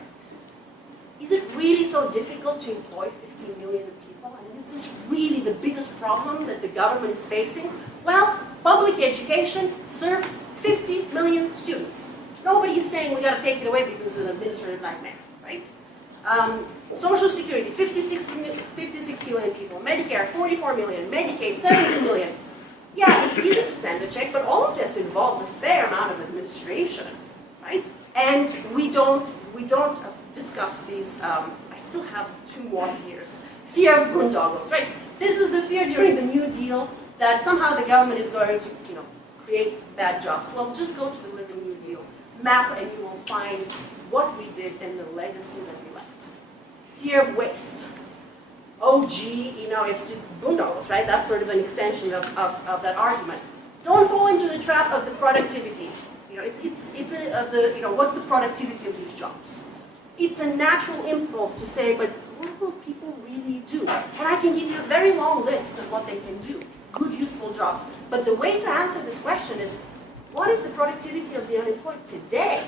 Is it really so difficult to employ 15 million people? I mean, is this really the biggest problem that the government is facing? Well, public education serves 50 million students. Nobody is saying we got to take it away because it's an administrative nightmare, right? Social Security, 56 million people. Medicare, 44 million. Medicaid, 70 million. Yeah, it's easy to send a check, but all of this involves a fair amount of administration, right? And we don't discuss these. I still have 2 more fears. Fear of boondoggles, right? This was the fear during the New Deal that somehow the government is going to, create bad jobs. Well, just go to the Living New Deal map and you will find what we did and the legacy that we left. Fear of waste. Oh, gee, it's just boondoggles, right? That's sort of an extension of that argument. Don't fall into the trap of the productivity. What's the productivity of these jobs? It's a natural impulse to say, but what will people really do? And I can give you a very long list of what they can do. Good, useful jobs. But the way to answer this question is, what is the productivity of the unemployed today?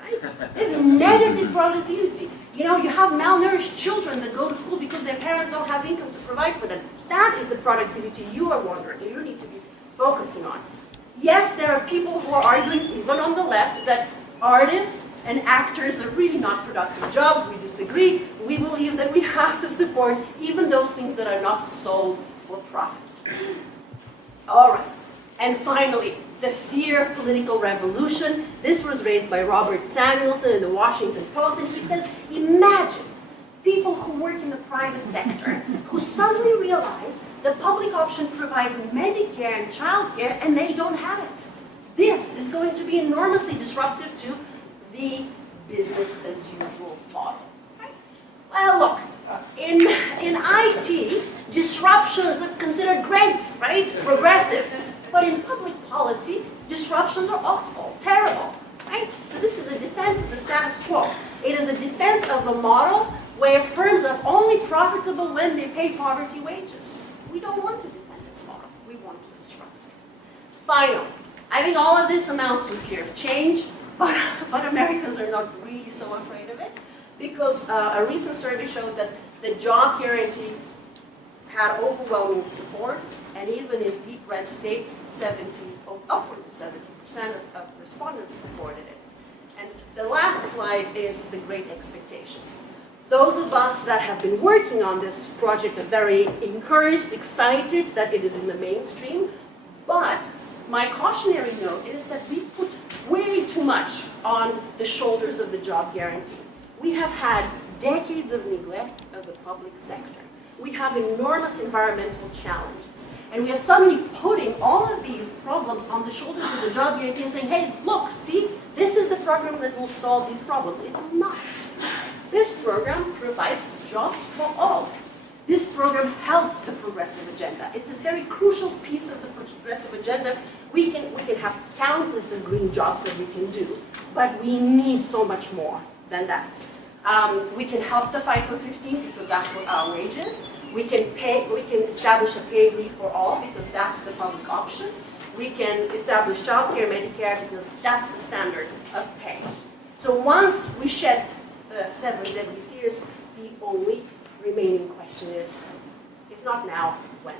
Right? It's negative productivity. You have malnourished children that go to school because their parents don't have income to provide for them. That is the productivity you are wondering, and you need to be focusing on. Yes, there are people who are arguing, even on the left, that artists and actors are really not productive jobs. We disagree. We believe that we have to support even those things that are not sold for profit. All right. And finally, the fear of political revolution. This was raised by Robert Samuelson in the Washington Post, and he says, imagine people who work in the private sector who suddenly realize the public option provides Medicare and childcare and they don't have it. This is going to be enormously disruptive to the business as usual model. Right? Well, look, in IT, disruptions are considered great, right? Progressive. But in public policy, disruptions are awful, terrible, right? So this is a defense of the status quo. It is a defense of a model where firms are only profitable when they pay poverty wages. We don't want to defend this model. We want to disrupt it. Finally, I think all of this amounts to fear of change, but Americans are not really so afraid of it, because a recent survey showed that the job guarantee had overwhelming support, and even in deep red states, upwards of 70% of respondents supported it. And the last slide is the great expectations. Those of us that have been working on this project are very encouraged, excited that it is in the mainstream, but my cautionary note is that we put way too much on the shoulders of the job guarantee. We have had decades of neglect of the public sector. We have enormous environmental challenges. And we are suddenly putting all of these problems on the shoulders of the job guarantee and saying, hey, look, see, this is the program that will solve these problems. It will not. This program provides jobs for all. This program helps the progressive agenda. It's a very crucial piece of the progressive agenda. We can have countless of green jobs that we can do, but we need so much more than that. We can help the fight for 15 because that's what our wage is. We can establish a paid leave for all because that's the public option. We can establish childcare, Medicare because that's the standard of pay. So once we shed the 7 deadly fears, the only remaining question is, if not now, when?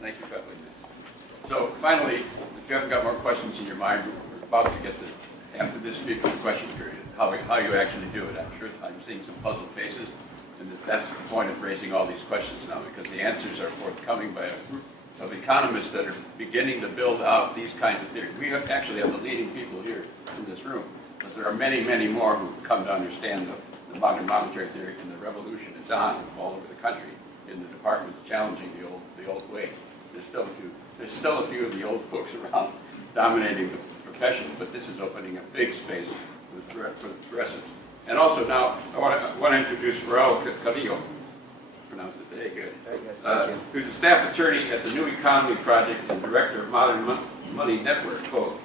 Thank you, Kathleen. So finally, if you haven't got more questions in your mind, we're about to get to, after this speaker, the question period, how you actually do it. I'm sure I'm seeing some puzzled faces, and that's the point of raising all these questions now, because the answers are forthcoming by a group of economists that are beginning to build out these kinds of theories. We actually have the leading people here in this room, but there are many, many more who come to understand the modern monetary theory, and the revolution is on all over the country in the departments challenging the old ways. There's still a few of the old folks around dominating the profession, but this is opening a big space for the progressives. And also now, I want to introduce Raúl Carrillo, pronounced it very good, who's a staff attorney at the New Economy Project and director of Modern Money Network, both.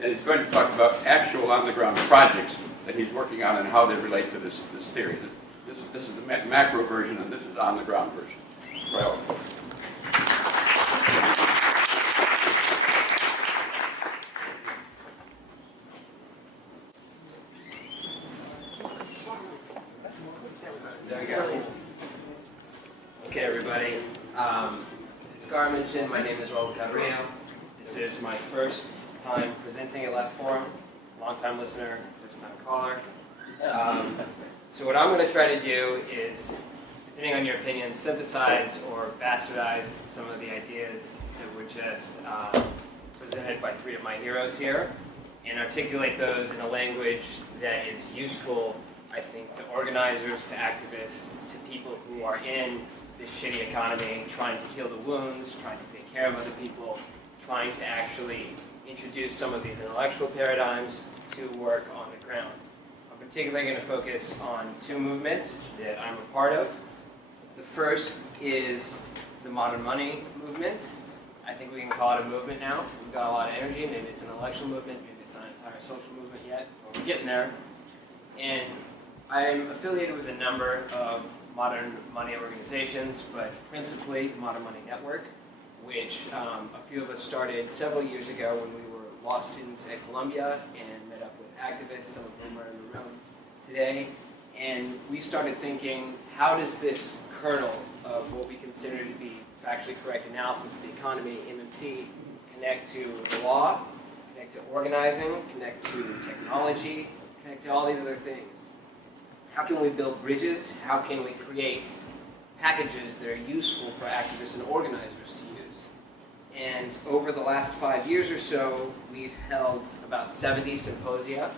And he's going to talk about actual on-the-ground projects that he's working on and how they relate to this theory. This is the macro version, and this is on-the-ground version. Raúl. There we go. Okay, everybody. As Gar mentioned, my name is Raúl Carrillo. This is my first time presenting at Left Forum. Long-time listener, first-time caller. So what I'm going to try to do is, depending on your opinion, synthesize or bastardize some of the ideas that were just presented by three of my heroes here, and articulate those in a language that is useful, I think, to organizers, to activists, to people who are in this shitty economy, trying to heal the wounds, trying to take care of other people, trying to actually introduce some of these intellectual paradigms to work on the ground. I'm particularly going to focus on two movements that I'm a part of. The first is the modern money movement. I think we can call it a movement now. We've got a lot of energy. Maybe it's an intellectual movement. Maybe it's not an entire social movement yet, but we're getting there. And I'm affiliated with a number of modern money organizations, but principally the Modern Money Network, which a few of us started several years ago when we were law students at Columbia and met up with activists, some of whom are in the room today. And we started thinking, how does this kernel of what we consider to be factually correct analysis of the economy, MMT, connect to the law, connect to organizing, connect to technology, connect to all these other things? How can we build bridges? How can we create packages that are useful for activists and organizers to use? And over the last 5 years or so, we've held about 70 symposia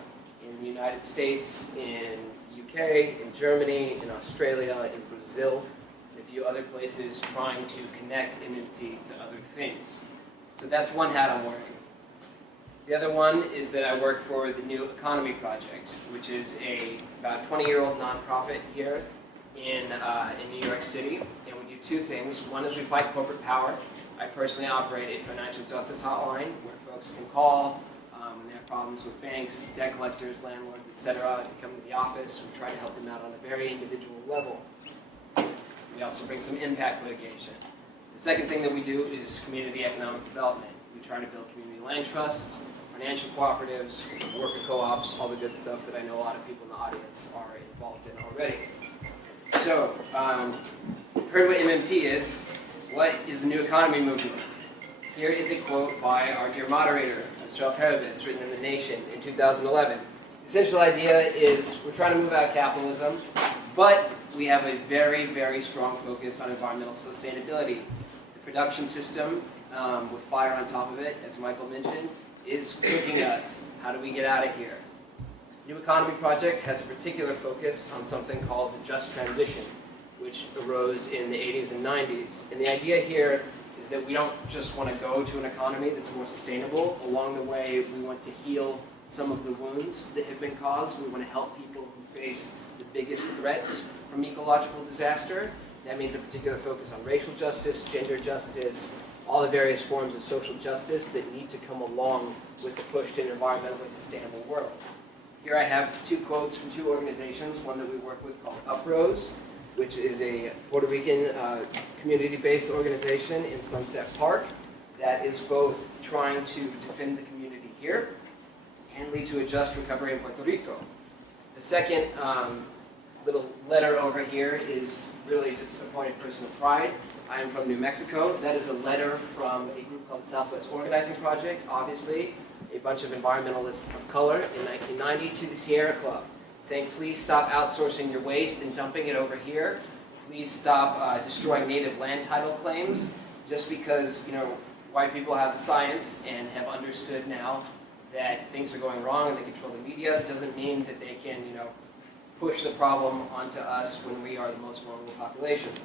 in the United States, in UK, in Germany, in Australia, in Brazil, and a few other places, trying to connect MMT to other things. So that's one hat I'm wearing. The other one is that I work for the New Economy Project, which is about 20-year-old nonprofit here in New York City. And we do two things. One is we fight corporate power. I personally operate a financial justice hotline where folks can call when they have problems with banks, debt collectors, landlords, etc. They come to the office. We try to help them out on a very individual level. We also bring some impact litigation. The second thing that we do is community economic development. We try to build community land trusts, financial cooperatives, worker co-ops, all the good stuff that I know a lot of people in the audience are involved in already. So, you've heard what MMT is. What is the New Economy movement? Here is a quote by our dear moderator, Mr. Alperovitz, written in The Nation in 2011. The essential idea is we're trying to move out of capitalism, but we have a very, very strong focus on environmental sustainability. The production system, with fire on top of it, as Michael mentioned, is cooking us. How do we get out of here? New Economy Project has a particular focus on something called the just transition, which arose in the 80s and 90s. And the idea here is that we don't just want to go to an economy that's more sustainable. Along the way, we want to heal some of the wounds that have been caused. We want to help people who face the biggest threats from ecological disaster. That means a particular focus on racial justice, gender justice, all the various forms of social justice that need to come along with the push to an environmentally sustainable world. Here I have two quotes from two organizations, one that we work with called Uprose, which is a Puerto Rican community-based organization in Sunset Park that is both trying to defend the community here and lead to a just recovery in Puerto Rico. The second little letter over here is really just a point of personal pride. I am from New Mexico. That is a letter from a group called the Southwest Organizing Project, obviously a bunch of environmentalists of color in 1990 to the Sierra Club, saying please stop outsourcing your waste and dumping it over here. Please stop destroying native land title claims. Just because white people have the science and have understood now that things are going wrong and they control the media doesn't mean that they can push the problem onto us when we are the most vulnerable populations.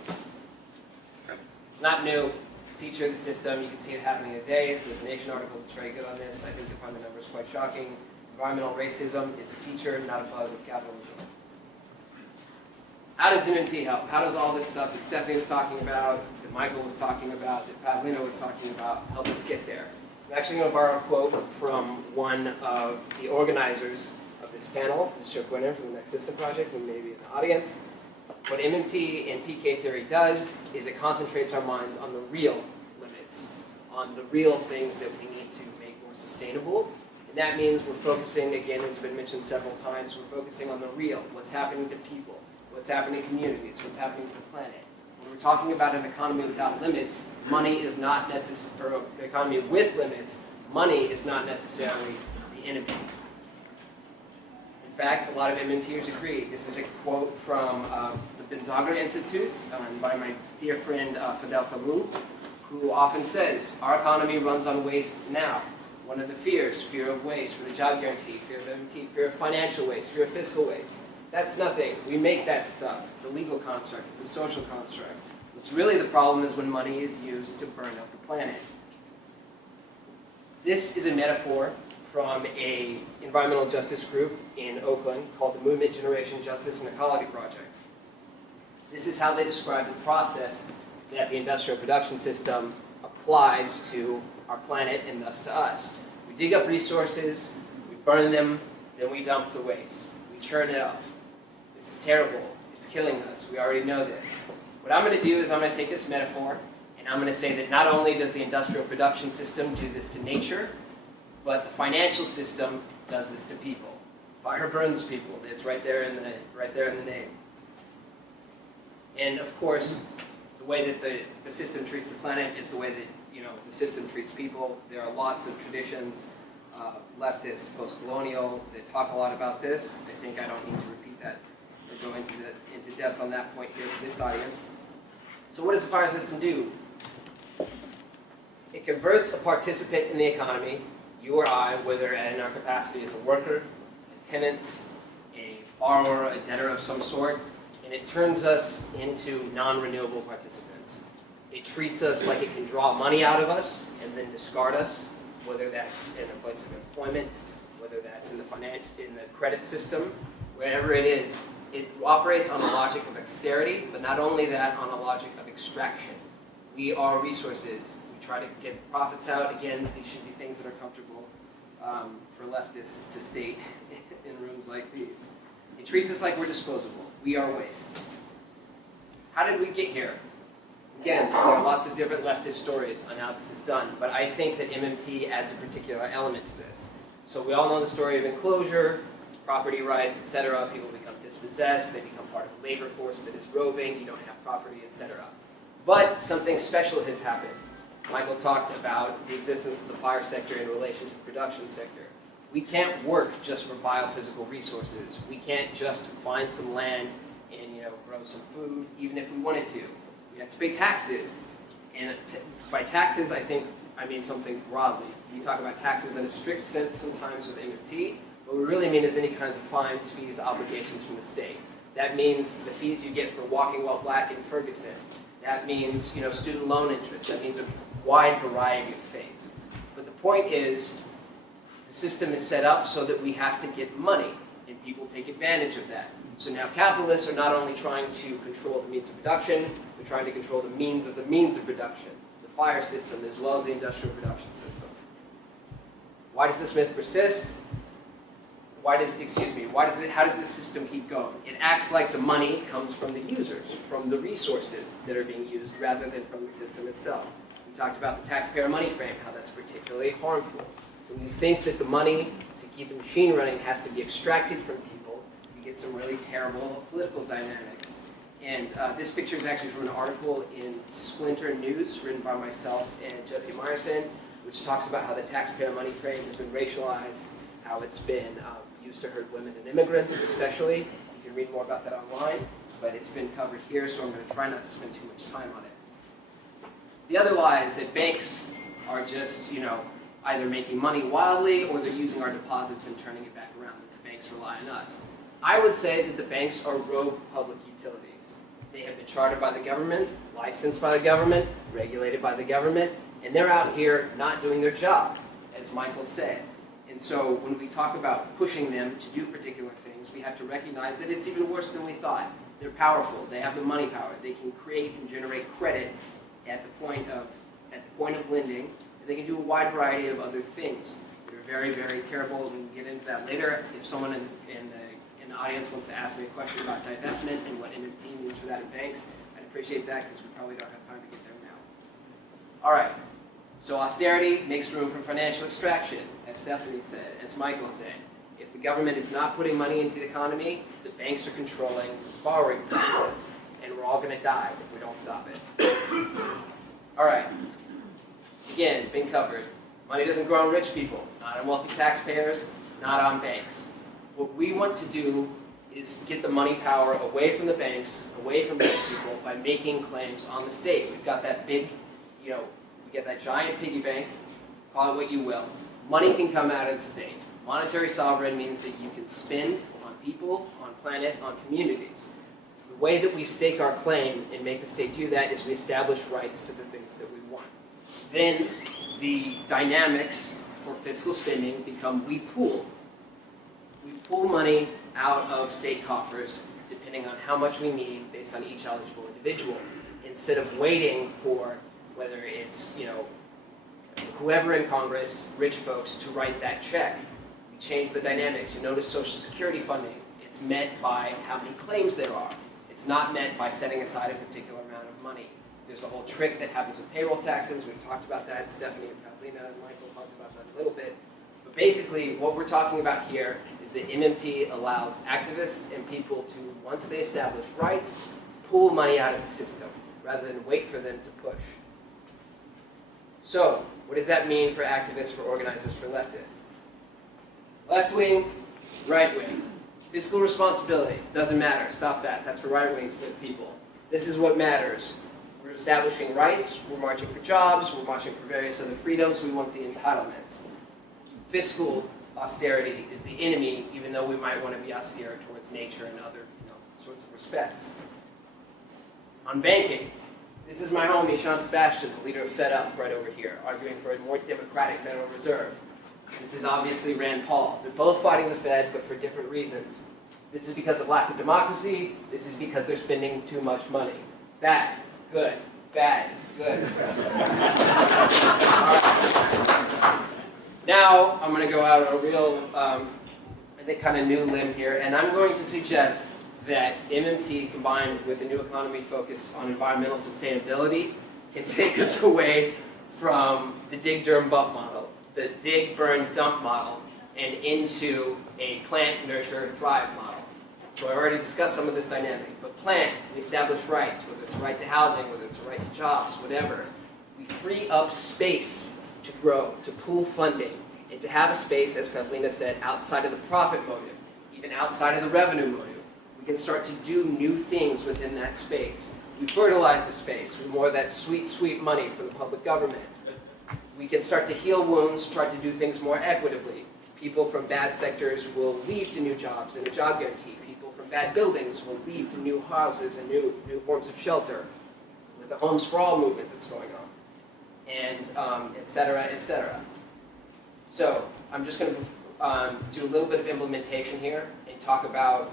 It's not new. It's a feature of the system. You can see it happening today. There's a Nation article that's very good on this. I think you'll find the numbers quite shocking. Environmental racism is a feature, not a bug of capitalism. How does MMT help? How does all this stuff that Stephanie was talking about, that Michael was talking about, that Pavlina was talking about, help us get there? I'm actually going to borrow a quote from one of the organizers of this panel, this Chuck Winner from the Next System Project, who may be in the audience. What MMT and PK theory does is it concentrates our minds on the real limits, on the real things that we need to make more sustainable. And that means we're focusing, again, as has been mentioned several times, we're focusing on the real, what's happening to people, what's happening to communities, what's happening to the planet. When we're talking about an economy without limits, money is not necessarily, or an economy with limits, money is not necessarily the enemy. In fact, a lot of MMTers agree. This is a quote from the Benzagra Institute by my dear friend Fidel Kabul, who often says, our economy runs on waste now. One of the fears, fear of waste for the job guarantee, fear of MMT, fear of financial waste, fear of fiscal waste. That's nothing. We make that stuff. It's a legal construct. It's a social construct. What's really the problem is when money is used to burn up the planet. This is a metaphor from an environmental justice group in Oakland called the Movement Generation Justice and Ecology Project. This is how they describe the process that the industrial production system applies to our planet and thus to us. We dig up resources, we burn them, then we dump the waste. We churn it up. This is terrible. It's killing us. We already know this. What I'm going to do is I'm going to take this metaphor and I'm going to say that not only does the industrial production system do this to nature, but the financial system does this to people. Fire burns people. It's right there in the name. And of course, the way that the system treats the planet is the way that the system treats people. There are lots of traditions, leftist, post-colonial, that talk a lot about this. I think I don't need to repeat that or go into depth on that point here for this audience. So what does the fire system do? It converts a participant in the economy, you or I, whether in our capacity as a worker, a tenant, a borrower, a debtor of some sort, and it turns us into non-renewable participants. It treats us like it can draw money out of us and then discard us, whether that's in a place of employment, whether that's in the credit system, wherever it is. It operates on a logic of austerity, but not only that, on a logic of extraction. We are resources. We try to get profits out. Again, these should be things that are comfortable for leftists to state in rooms like these. It treats us like we're disposable. We are waste. How did we get here? Again, there are lots of different leftist stories on how this is done, but I think that MMT adds a particular element to this. So we all know the story of enclosure, property rights, etc. People become dispossessed, they become part of a labor force that is roving, you don't have property, etc. But something special has happened. Michael talked about the existence of the fire sector in relation to the production sector. We can't work just for biophysical resources. We can't just find some land and grow some food, even if we wanted to. We have to pay taxes. And by taxes, I mean something broadly. We talk about taxes in a strict sense sometimes with MMT. What we really mean is any kinds of fines, fees, obligations from the state. That means the fees you get for walking while black in Ferguson. That means student loan interest. That means a wide variety of things. But the point is, the system is set up so that we have to get money, and people take advantage of that. So now capitalists are not only trying to control the means of production, they're trying to control the means of production, the fire system as well as the industrial production system. Why does this myth persist? How does this system keep going? It acts like the money comes from the users, from the resources that are being used rather than from the system itself. We talked about the taxpayer money frame, how that's particularly harmful. When you think that the money to keep the machine running has to be extracted from people, you get some really terrible political dynamics. And this picture is actually from an article in Splinter News written by myself and Jesse Meyerson, which talks about how the taxpayer money frame has been racialized, how it's been used to hurt women and immigrants especially. You can read more about that online, but it's been covered here, so I'm going to try not to spend too much time on it. The other lie is that banks are just, either making money wildly or they're using our deposits and turning it back around. The banks rely on us. I would say that the banks are rogue public utilities. They have been chartered by the government, licensed by the government, regulated by the government, and they're out here not doing their job, as Michael said. And so when we talk about pushing them to do particular things, we have to recognize that it's even worse than we thought. They're powerful. They have the money power. They can create and generate credit at the point of lending. And they can do a wide variety of other things. They're very, very terrible. We can get into that later. If someone in the audience wants to ask me a question about divestment and what MMT means for that in banks, I'd appreciate that because we probably don't have time to get there now. All right. So austerity makes room for financial extraction, as Stephanie said, as Michael said. If the government is not putting money into the economy, the banks are controlling the borrowing process, and we're all going to die if we don't stop it. All right. Again, been covered. Money doesn't grow on rich people, not on wealthy taxpayers, not on banks. What we want to do is get the money power away from the banks, away from rich people, by making claims on the state. We've got that big, we get that giant piggy bank, call it what you will. Money can come out of the state. Monetary sovereign means that you can spend on people, on planet, on communities. The way that we stake our claim and make the state do that is we establish rights to the things that we want. Then the dynamics for fiscal spending become we pool. We pull money out of state coffers depending on how much we need based on each eligible individual, instead of waiting for whether it's, whoever in Congress, rich folks, to write that check. We change the dynamics. You notice Social Security funding. It's met by how many claims there are. It's not met by setting aside a particular amount of money. There's a whole trick that happens with payroll taxes. We've talked about that. Stephanie and Kathleen and Michael talked about that a little bit. But basically, what we're talking about here is that MMT allows activists and people to, once they establish rights, pull money out of the system, rather than wait for them to push. So, what does that mean for activists, for organizers, for leftists? Left wing, right wing. Fiscal responsibility, doesn't matter, stop that. That's for right wing people. This is what matters. We're establishing rights, we're marching for jobs, we're marching for various other freedoms, we want the entitlements. Fiscal austerity is the enemy, even though we might want to be austere towards nature and other sorts of respects. On banking, this is my homie, Sean Sebastian, the leader of Fed Up, right over here, arguing for a more democratic Federal Reserve. This is obviously Rand Paul. They're both fighting the Fed, but for different reasons. This is because of lack of democracy. This is because they're spending too much money. Bad, good, bad, good. All right. Now, I'm going to go out on a real, I think, kind of new limb here, and I'm going to suggest that MMT, combined with a new economy focus on environmental sustainability, can take us away from the dig, burn, dump model, the dig, burn, dump model, and into a plant, nurture, thrive model. So I already discussed some of this dynamic, but plant, we establish rights, whether it's a right to housing, whether it's a right to jobs, whatever. We free up space to grow, to pool funding, and to have a space, as Kathleen said, outside of the profit motive, even outside of the revenue motive. We can start to do new things within that space. We fertilize the space with more of that sweet, sweet money from the public government. We can start to heal wounds, start to do things more equitably. People from bad sectors will leave to new jobs and a job guarantee. People from bad buildings will leave to new houses and new forms of shelter with the Homes for All movement that's going on, and et cetera, et cetera. So I'm just going to do a little bit of implementation here and talk about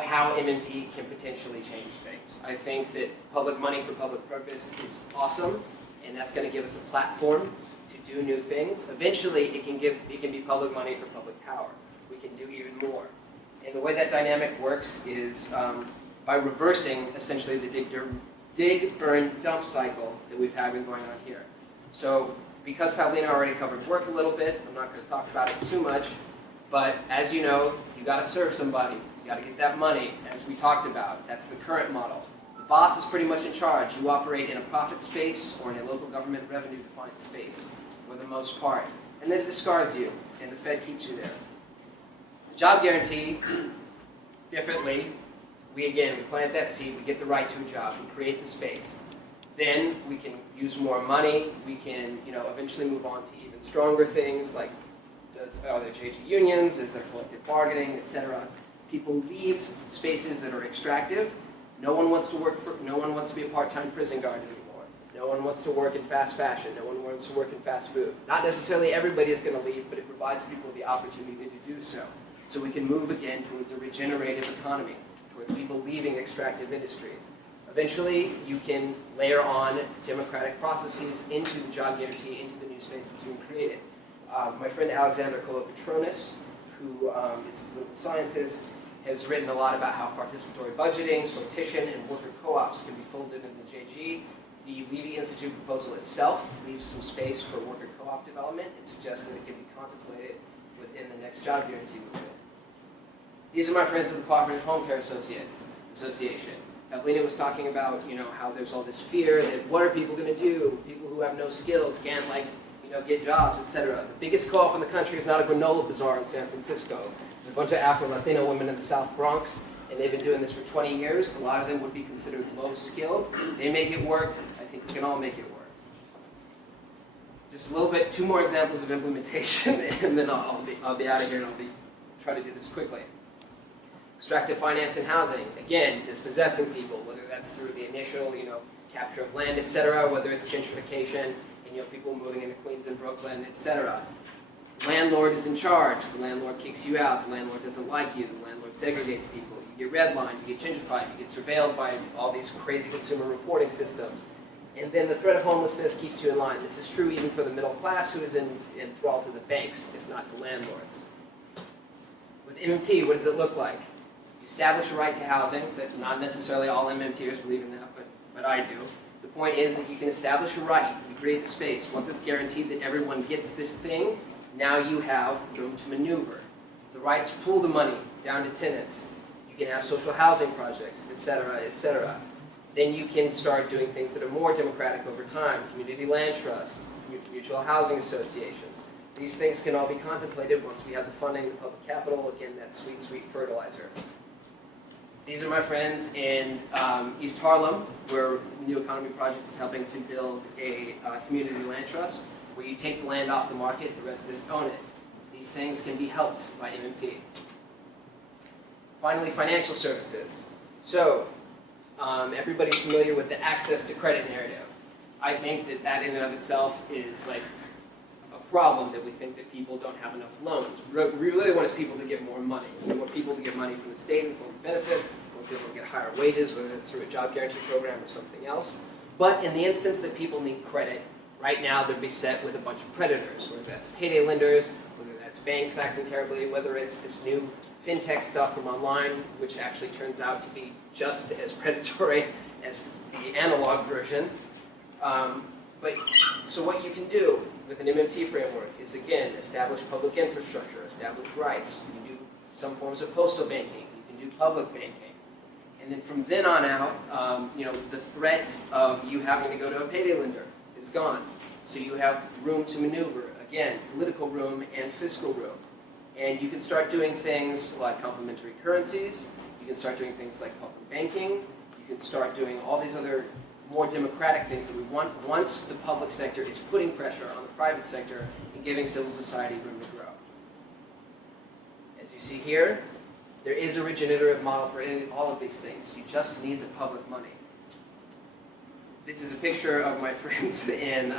how MMT can potentially change things. I think that public money for public purpose is awesome, and that's going to give us a platform to do new things. Eventually, it can be public money for public power. We can do even more. And the way that dynamic works is by reversing, essentially, the dig, burn, dump cycle that we've had been going on here. So, because Pavlina already covered work a little bit, I'm not going to talk about it too much, but as you know, you got to serve somebody. You got to get that money, as we talked about. That's the current model. The boss is pretty much in charge. You operate in a profit space or in a local government revenue-defined space for the most part. And then it discards you, and the Fed keeps you there. The job guarantee, differently, we plant that seed, we get the right to a job, we create the space. Then we can use more money, we can eventually move on to even stronger things like are there JG unions, is there collective bargaining, etc. People leave spaces that are extractive. No one wants to be a part-time prison guard anymore. No one wants to work in fast fashion. No one wants to work in fast food. Not necessarily everybody is going to leave, but it provides people the opportunity to do so. So we can move again towards a regenerative economy, towards people leaving extractive industries. Eventually, you can layer on democratic processes into the job guarantee, into the new space that's being created. My friend Alexander Kolopatronis, who is a political scientist, has written a lot about how participatory budgeting, sortition, and worker co-ops can be folded in the JG. The Levy Institute proposal itself leaves some space for worker co-op development and suggests that it can be contemplated within the next job guarantee movement. These are my friends at the Cooperative Home Care Association. Evelina was talking about, how there's all this fear that what are people going to do? People who have no skills can't, get jobs, etc. The biggest co-op in the country is not a granola bazaar in San Francisco. It's a bunch of Afro-Latino women in the South Bronx, and they've been doing this for 20 years. A lot of them would be considered low-skilled. They make it work. I think we can all make it work. Just a little bit, 2 more examples of implementation, and then I'll be out of here, and I'll try to do this quickly. Extractive finance and housing, again, dispossessing people, whether that's through the initial, capture of land, etc., whether it's gentrification, and people moving into Queens and Brooklyn, etc. Landlord is in charge. The landlord kicks you out. The landlord doesn't like you. The landlord segregates people. You get redlined. You get gentrified. You get surveilled by all these crazy consumer reporting systems. And then the threat of homelessness keeps you in line. This is true even for the middle class, who is enthralled to the banks, if not to landlords. With MMT, what does it look like? You establish a right to housing. That not necessarily all MMTers believe in that, but I do. The point is that you can establish a right. You create the space. Once it's guaranteed that everyone gets this thing, now you have room to maneuver. The rights pool the money down to tenants. You can have social housing projects, etc., etc. Then you can start doing things that are more democratic over time. Community land trusts, mutual housing associations. These things can all be contemplated once we have the funding, the public capital, again, that sweet, sweet fertilizer. These are my friends in East Harlem, where New Economy Project is helping to build a community land trust, where you take the land off the market, the residents own it. These things can be helped by MMT. Finally, financial services. So, everybody's familiar with the access to credit narrative. I think that in and of itself is like a problem, that we think that people don't have enough loans. What we really want is people to get more money. We want people to get money from the state in the form of benefits. We want people to get higher wages, whether it's through a job guarantee program or something else. But in the instance that people need credit, right now they're beset with a bunch of predators, whether that's payday lenders, whether that's banks acting terribly, whether it's this new fintech stuff from online, which actually turns out to be just as predatory as the analog version. So what you can do with an MMT framework is, again, establish public infrastructure, establish rights. You can do some forms of postal banking. You can do public banking. And then from then on out, the threat of you having to go to a payday lender is gone. So you have room to maneuver, again, political room and fiscal room. And you can start doing things like complementary currencies. You can start doing things like public banking. You can start doing all these other more democratic things that we want once the public sector is putting pressure on the private sector and giving civil society room to grow. As you see here, there is a regenerative model for all of these things. You just need the public money. This is a picture of my friends in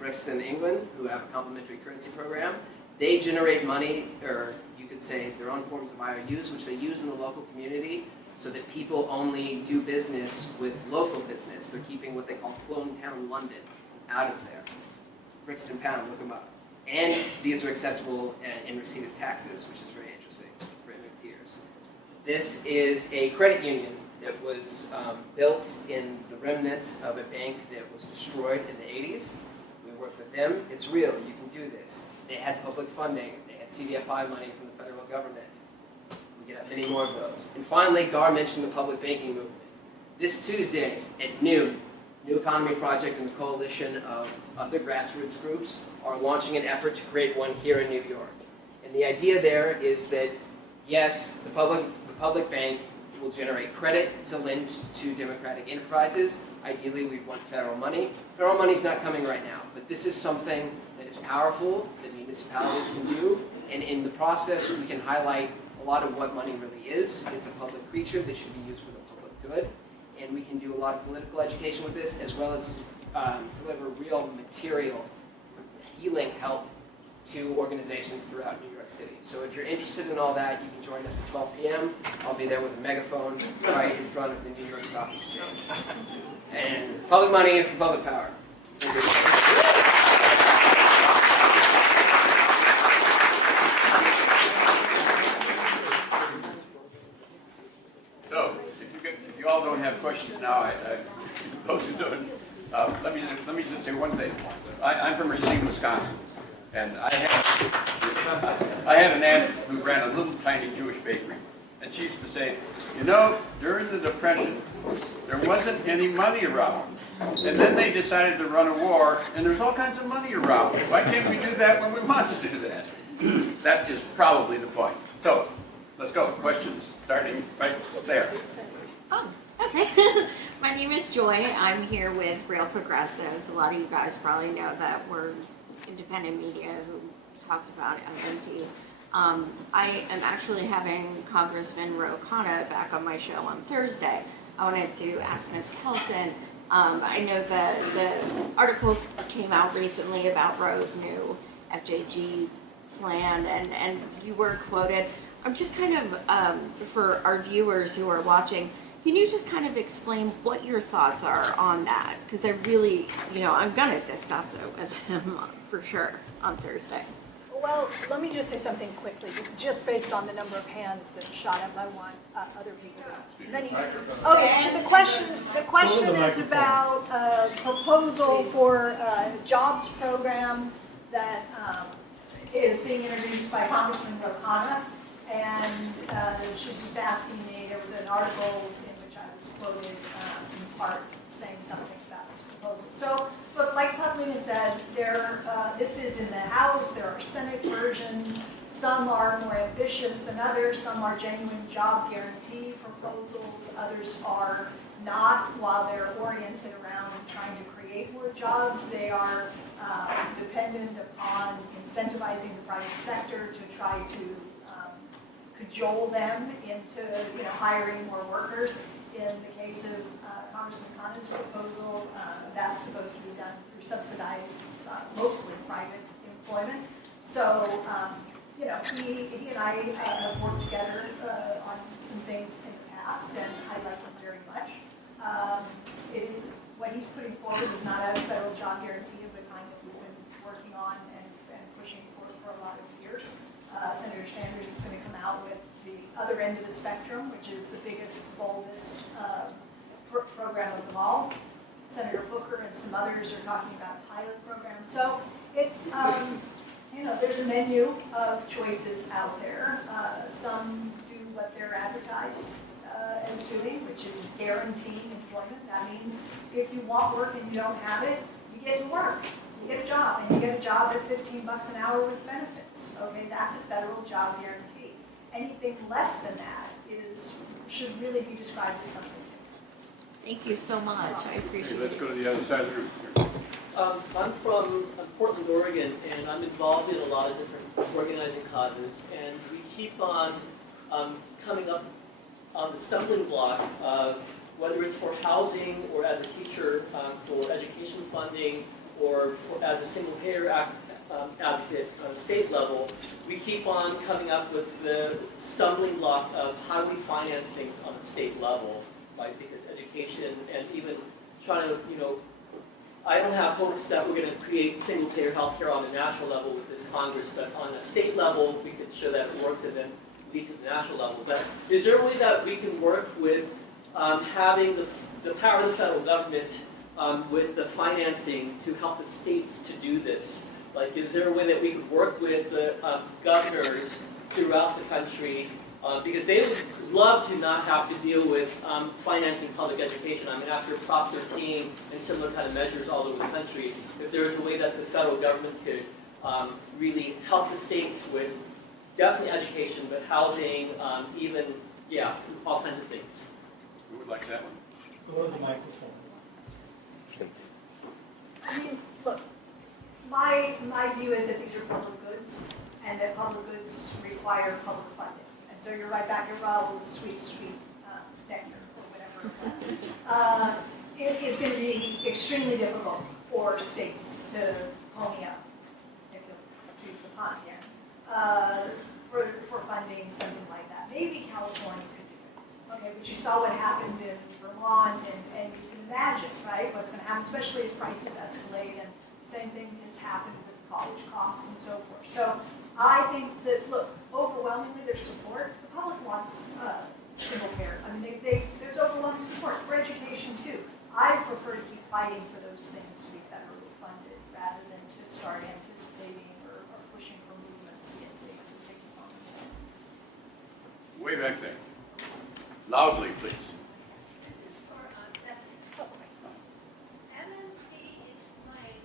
Brixton, England, who have a complementary currency program. They generate money, or you could say their own forms of IOUs, which they use in the local community, so that people only do business with local business. They're keeping what they call clone town London out of there. Brixton Pound, look them up. And these are acceptable in receipt of taxes, which is very interesting for MMTers. This is a credit union that was built in the remnants of a bank that was destroyed in the 80s. We work with them. It's real. You can do this. They had public funding. They had CDFI money from the federal government. We could have many more of those. And finally, Gar mentioned the public banking movement. This Tuesday at noon, New Economy Project and a coalition of other grassroots groups are launching an effort to create one here in New York. And the idea there is that, yes, the public bank will generate credit to lend to democratic enterprises. Ideally, we want federal money. Federal money is not coming right now, but this is something that is powerful, that municipalities can do. And in the process, we can highlight a lot of what money really is. It's a public creature that should be used for the public good. And we can do a lot of political education with this, as well as deliver real material healing help to organizations throughout New York City. So if you're interested in all that, you can join us at 12 p.m. I'll be there with a megaphone right in front of the New York Stock Exchange. And public money for public power. So, if you all don't have questions now, those who don't, let me just say one thing. I'm from Racine, Wisconsin, and I had an aunt who ran a little tiny Jewish bakery, and she used to say, you know, during the Depression, there wasn't any money around, and then they decided to run a war, and there's all kinds of money around. Why can't we do that when we want to do that? That is probably the point. So, let's go. Questions, starting right there. Oh, okay. My name is Joy. I'm here with Real Progressives. A lot of you guys probably know that we're independent media who talks about MMT. I am actually having Congressman Raúl Carrillo back on my show on Thursday. I wanted to ask Ms. Kelton. I know the article came out recently about Roe's new FJG plan, and you were quoted. I'm just kind of, for our viewers who are watching, can you just kind of explain what your thoughts are on that? Because I really, I'm going to discuss it with him for sure on Thursday. Well, let me just say something quickly, just based on the number of hands that shot up. I want other people. Okay, so the question is about a proposal for a jobs program that is being introduced by Congressman Brook. And she's just asking me, there was an article in which I was quoted in part saying something about this proposal. So, look, like Kathleen said, this is in the House. There are Senate versions. Some are more ambitious than others. Some are genuine job guarantee proposals. Others are not. While they're oriented around trying to create more jobs, they are dependent upon incentivizing the private sector to try to cajole them into hiring more workers. In the case of Congressman Khanna's proposal, that's supposed to be done through subsidized, mostly private employment. So, he and I have worked together on some things in the past, and I like him very much. What he's putting forward is not a federal job guarantee of the kind that we've been working on and pushing for a lot of years. Senator Sanders is going to come out with the other end of the spectrum, which is the biggest, boldest program of them all. Senator Booker and some others are talking about pilot programs. So it's, there's a menu of choices out there. Some do what they're advertised as doing, which is guaranteeing employment. That means if you want work and you don't have it, you get to work. You get a job, and you get a job at $15 an hour with benefits. Okay, that's a federal job guarantee. Anything less than that should really be described as something. Thank you so much. I appreciate Let's it. go to the other side of the room. I'm from Portland, Oregon, and I'm involved in a lot of different organizing causes, and we keep on coming up on the stumbling block of whether it's for housing or as a teacher for education funding or as a single-payer advocate on the state level, we keep on coming up with the stumbling block of how do we finance things on the state level, right? Because education and even trying to, I don't have hopes that we're going to create single-payer healthcare on the national level with this Congress, but on a state level, we could show that it works and then lead to the national level. But is there a way that we can work with having the power of the federal government with the financing to help the states to do this? Like, is there a way that we could work with the governors throughout the country? Because they would love to not have to deal with financing public education. I mean, after Prop 13 and similar kind of measures all over the country, if there is a way that the federal government could really help the states with definitely education, but housing, even, all kinds of things. Who would like that one? Go to the microphone. I mean, look, my view is that these are public goods, and that public goods require public funding. And So you're right back at Raúl's sweet nectar, or whatever it was. It is going to be extremely difficult for states to pony up, if you'll use the pun here, for funding something like that. Maybe California could do it. Okay, but you saw what happened in Vermont, and you can imagine, right, what's going to happen, especially as prices escalate, and the same thing has happened with college costs and so forth. So I think that, look, overwhelmingly there's support. The public wants single payer. I mean, there's overwhelming support for education too. I prefer to keep fighting for those things to be federally funded rather than to start anticipating or pushing for movements to get states to take this on themselves. Way back there. Loudly, please. MMT explains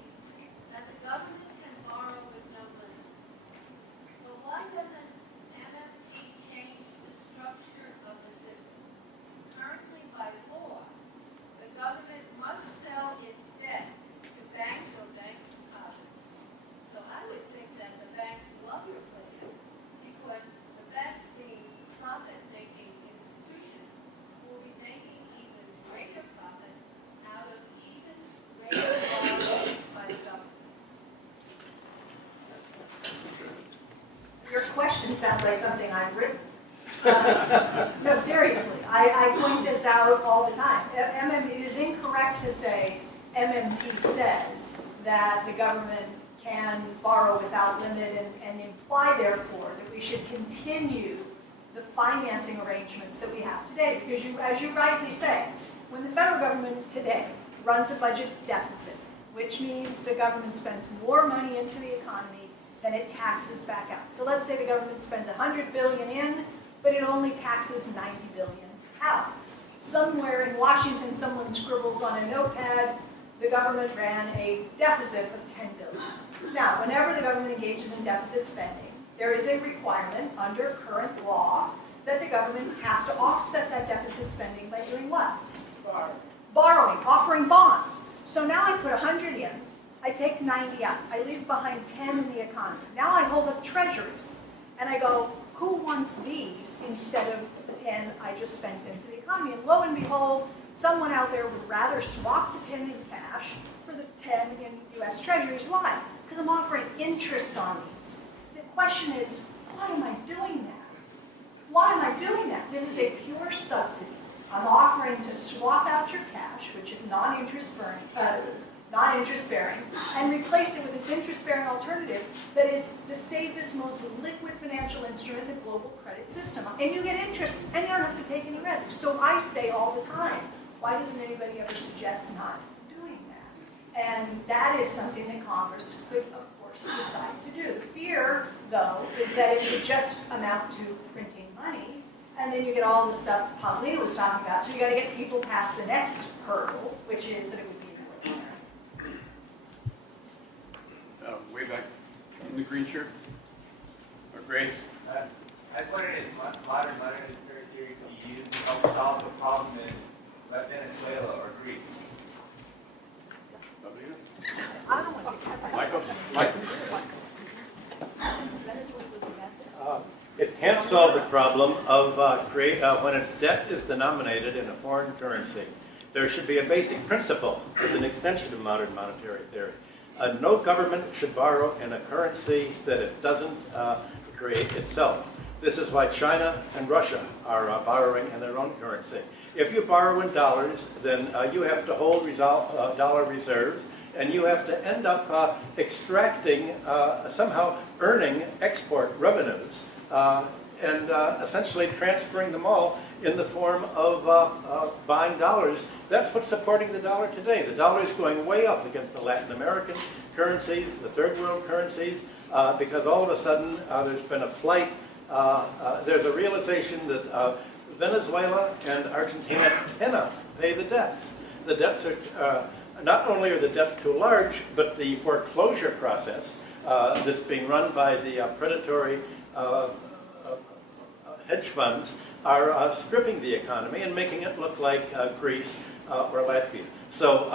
that the government can borrow with no limit. But why doesn't MMT change the structure of the system? Currently, by law, the government must sell its debt to banks or bank deposits. So I would think that the banks love your plan because the banks, being profit-making institutions, will be making even greater profit out of even greater borrowing by the government. Your question sounds like something I've written. No, seriously, I point this out all the time. It is incorrect to say MMT says that the government can borrow without limit and imply, therefore, that we should continue the financing arrangements that we have today. Because as you rightly say, when the federal government today runs a budget deficit, which means the government spends more money into the economy than it taxes back out. So let's say the government spends $100 billion in, but it only taxes $90 billion out. Somewhere in Washington, someone scribbles on a notepad, the government ran a deficit of $10 billion. Now, whenever the government engages in deficit spending, there is a requirement under current law that the government has to offset that deficit spending by doing what? Borrowing, offering bonds. So now I put 100 in, I take 90 out, I leave behind 10 in the economy. Now I hold up treasuries, and I go, who wants these instead of the 10 I just spent into the economy? And lo and behold, someone out there would rather swap the 10 in cash for the 10 in US treasuries. Why? Because I'm offering interest on these. The question is, why am I doing that? Why am I doing that? This is a pure subsidy. I'm offering to swap out your cash, which is non-interest bearing, and replace it with this interest-bearing alternative that is the safest, most liquid financial instrument in the global credit system. And you get interest, and you don't have to take any risk. So I say all the time, why doesn't anybody ever suggest not doing that? And that is something that Congress could, of course, decide to do. The fear, though, is that it would just amount to printing money, and then you get all the stuff Paulina was talking about. So you got to get people past the next hurdle, which is that it would be inflationary. Way back in the green shirt. Or gray. I was wondering if modern monetary theory can be used to help solve the problem in Venezuela or Greece. I don't want to get Michael? Venezuela's a mess. It can't solve the problem of when its debt is denominated in a foreign currency. There should be a basic principle as an extension of modern monetary theory. No government should borrow in a currency that it doesn't create itself. This is why China and Russia are borrowing in their own currency. If you borrow in dollars, then you have to hold dollar reserves, and you have to end up extracting, somehow earning export revenues, and essentially transferring them all in the form of buying dollars. That's what's supporting the dollar today. The dollar is going way up against the Latin American currencies, the third world currencies, because all of a sudden there's been a flight. There's a realization that Venezuela and Argentina cannot pay the debts. The debts are, not only are the debts too large, but the foreclosure process that's being run by the predatory hedge funds are stripping the economy and making it look like Greece or Latvia. So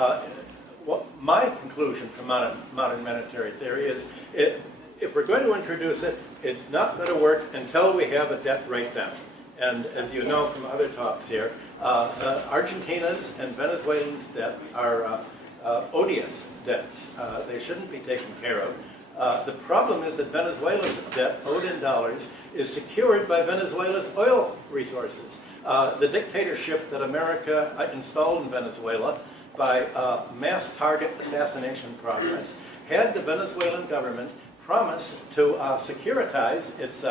my conclusion from modern monetary theory is if we're going to introduce it, it's not going to work until we have a debt write-down. And as you know from other talks here, Argentina's and Venezuelans' debt are odious debts. They shouldn't be taken care of. The problem is that Venezuela's debt, owed in dollars, is secured by Venezuela's oil resources. The dictatorship that America installed in Venezuela by mass target assassination progress had the Venezuelan government promise to securitize its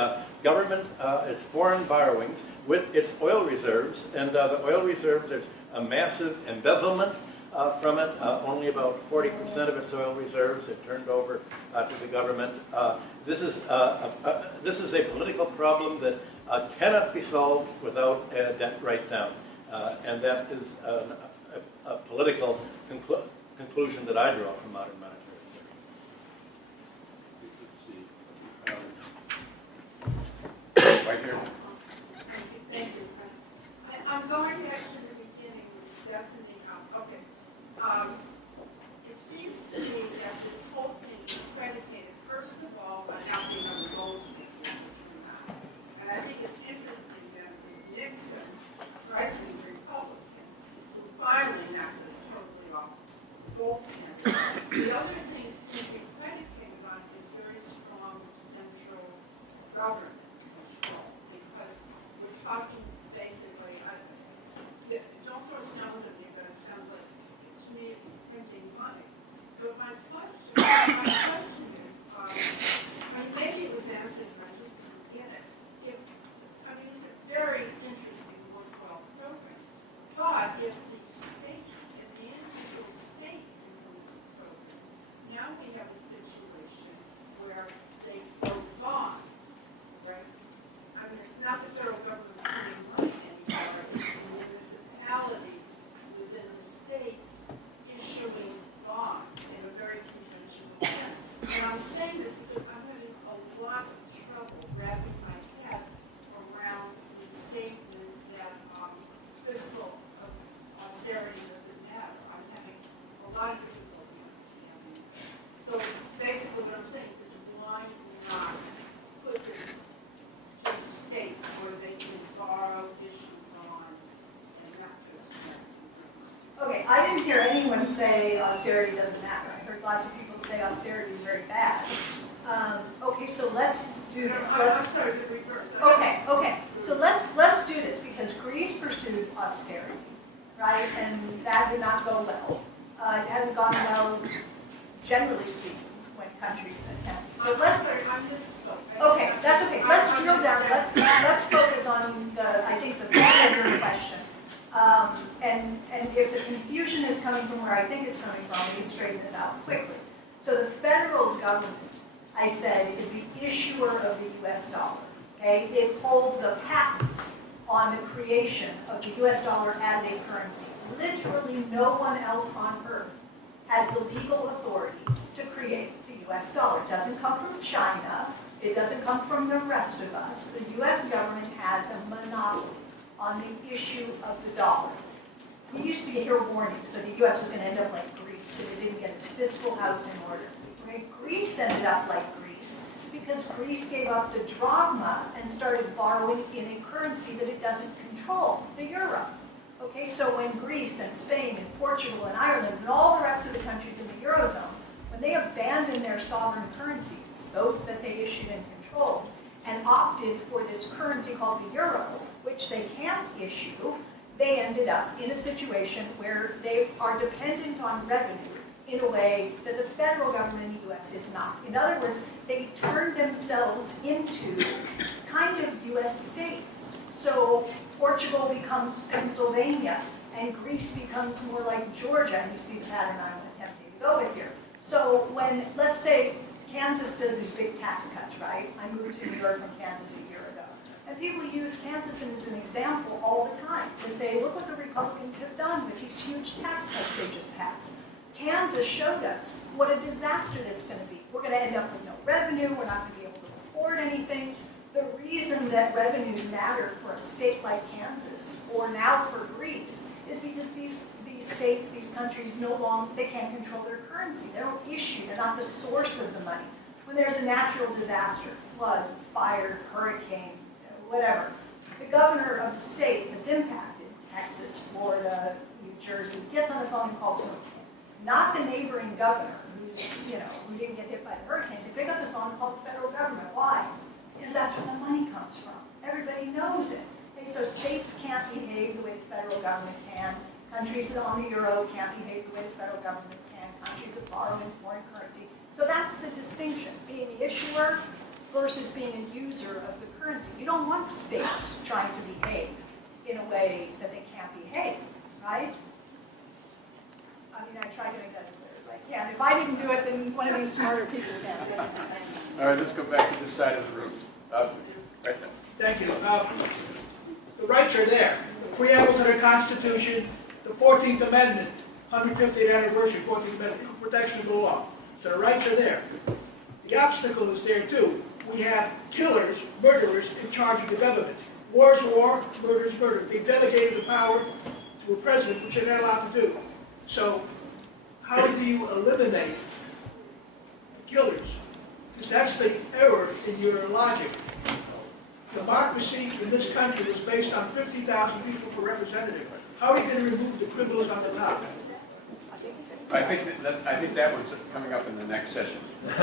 government, its foreign borrowings with its oil reserves. And the oil reserves, there's a massive embezzlement from it. Only about 40% of its oil reserves are turned over to the government. This is a political problem that cannot be solved without a debt write-down. And that is a political conclusion that I draw from modern monetary theory. Right here. Thank you. I'm going back to the beginning with Stephanie. Okay. It seems to me that this whole thing is predicated, first of all, on not being on the gold standard, which we're not. And I think it's interesting that it was Nixon, striking Republican, who finally knocked us totally off the gold standard. The other thing it seems to be predicated on is very strong central government control, because we're talking basically, don't throw stones at me, but it sounds like, to me, it's printing money. But my question is, maybe it was answered, but I just didn't get it. These are very interesting worthwhile programs, but if the individual states implement programs, now we have a situation where they vote bonds, right? It's not the federal government putting money anymore, it's the municipalities within the states issuing bonds in a very conventional sense. And I'm saying this because I'm having a lot of trouble wrapping my head around the statement that fiscal austerity doesn't matter. I'm having a lot of difficulty understanding it. So basically what I'm saying is why not put this in states where they can borrow, issue bonds, and not just Okay, I didn't hear anyone say austerity doesn't matter. I heard lots of people say austerity is very bad. Okay, so let's do this. I'm sorry, the reverse. Okay. So let's do this because Greece pursued austerity, right? And that did not go well. It hasn't gone well, generally speaking, when countries attempt. But let's. Okay, that's okay. Let's drill down. Let's focus on I think the bigger question. And if the confusion is coming from where I think it's coming from, we can straighten this out quickly. So the federal government, I said, is the issuer of the U.S. dollar. Okay, it holds the patent on the creation of the U.S. dollar as a currency. Literally, no one else on earth has the legal authority to create the U.S. dollar. It doesn't come from China. It doesn't come from the rest of us. The U.S. government has a monopoly on the issue of the dollar. We used to hear warnings that the U.S. was going to end up like Greece if it didn't get its fiscal house in order. Okay? Greece ended up like Greece because Greece gave up the drachma and started borrowing in a currency that it doesn't control, the euro. Okay, so when Greece and Spain and Portugal and Ireland and all the rest of the countries in the Eurozone, when they abandoned their sovereign currencies, those that they issued and controlled, and opted for this currency called the euro, which they can't issue, they ended up in a situation where they are dependent on revenue in a way that the federal government in the U.S. is not. In other words, they turned themselves into kind of U.S. states. So Portugal becomes Pennsylvania, and Greece becomes more like Georgia, and you see the pattern I'm attempting to go with here. So when, let's say, Kansas does these big tax cuts, right? I moved to New York from Kansas a year ago. And people use Kansas as an example all the time to say, look what the Republicans have done with these huge tax cuts they just passed. Kansas showed us what a disaster that's going to be. We're going to end up with no revenue. We're not going to be able to afford anything. The reason that revenues matter for a state like Kansas, or now for Greece, is because these states, these countries, no longer, they can't control their currency. They don't issue. They're not the source of the money. When there's a natural disaster, flood, fire, hurricane, whatever, the governor of the state that's impacted, Texas, Florida, New Jersey, gets on the phone and calls hurricane. Not the neighboring governor who's, who didn't get hit by the hurricane. They pick up the phone and call the federal government. Why? Because that's where the money comes from. Everybody knows it. Okay, so states can't behave the way the federal government can. Countries that are on the euro can't behave the way the federal government can. Countries that borrow in foreign currency. So that's the distinction, being the issuer versus being a user of the currency. You don't want states trying to behave in a way that they can't behave, right? I mean, I try to make that as clear as I can. If I didn't do it, then one of these smarter people can do it. All right, let's go back to this side of the room. Right there. Thank you. The rights are there. The preamble to the Constitution, the 14th Amendment, 150th anniversary, 14th Amendment, protection of the law. So the rights are there. The obstacle is there too. We have killers, murderers in charge of the government. War is war, murder is murder. They've delegated the power to a president, which they're not allowed to do. So how do you eliminate the killers? Because that's the error in your logic. Democracy in this country was based on 50,000 people per representative. How are you going to remove the criminals on the top? I think that one's coming up in the next session. I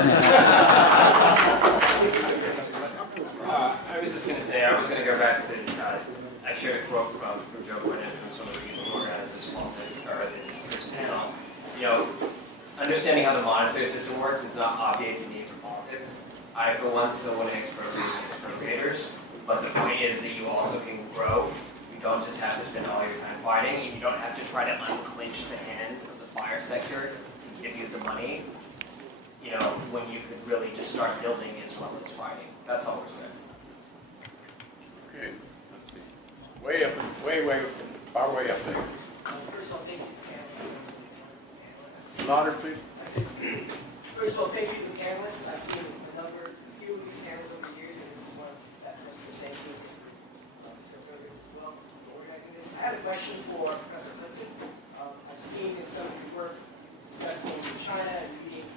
was just going to say, I was going to go back to, I shared a quote from Joe Biden, from some of the people who organized this panel. Understanding how the monetary system works does not obviate the need for politics. I, for one, still want to expropriate expropriators, but the point is that you also can grow. You don't just have to spend all your time fighting, and you don't have to try to unclench the hand of the fire sector to give you the money, when you could really just start building as well as fighting. That's all we're saying. Okay, let's see. Way up, far way up there. First of all, thank you. Louder, please. First of all, thank you to the panelists. I've seen a few of these panels over the years, and this is one of the best ones. So thank you, Mr. Alperovitz, as well, for organizing this. I have a question for Professor Hudson. I've seen in some of his work discussing in China and reading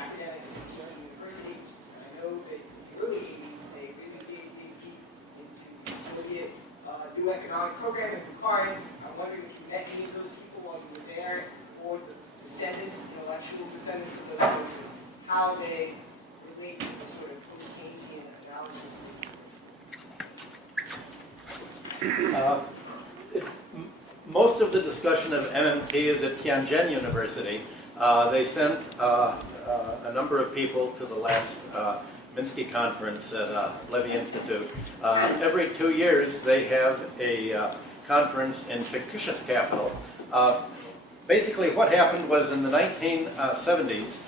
academics at Kelton University, and I know that in the early 80s they really dig deep into Soviet new economic program and Bukharin. I'm wondering if you met any of those people while you were there, or the descendants, intellectual descendants of those folks, and how they relate to the sort of post-Keynesian analysis. Most of the discussion of MMT is at Tianjin University. They sent a number of people to the last Minsky conference at Levy Institute. Every 2 years they have a conference in fictitious capital. Basically what happened was in the 1970s,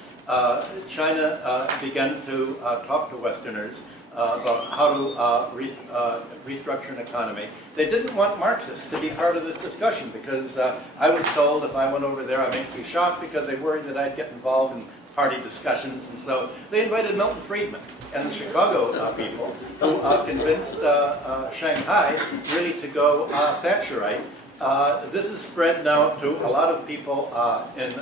China began to talk to Westerners about how to restructure an economy. They didn't want Marxists to be part of this discussion because I was told if I went over there I might be shocked because they worried that I'd get involved in party discussions, and so they invited Milton Friedman and the Chicago people who convinced Shanghai really to go Thatcherite. This is spread now to a lot of people in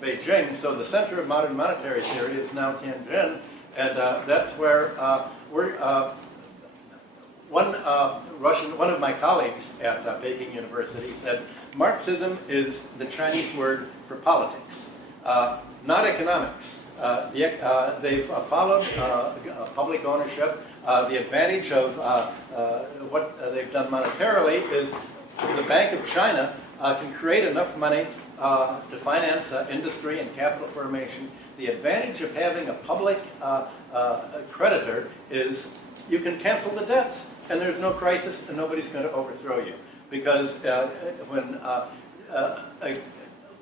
Beijing, so the center of modern monetary theory is now Tianjin, and that's where one of my colleagues at Peking University said, Marxism is the Chinese word for politics, not economics. They've followed public ownership. The advantage of what they've done monetarily is the Bank of China can create enough money to finance industry and capital formation. The advantage of having a public creditor is you can cancel the debts and there's no crisis and nobody's going to overthrow you. Because when a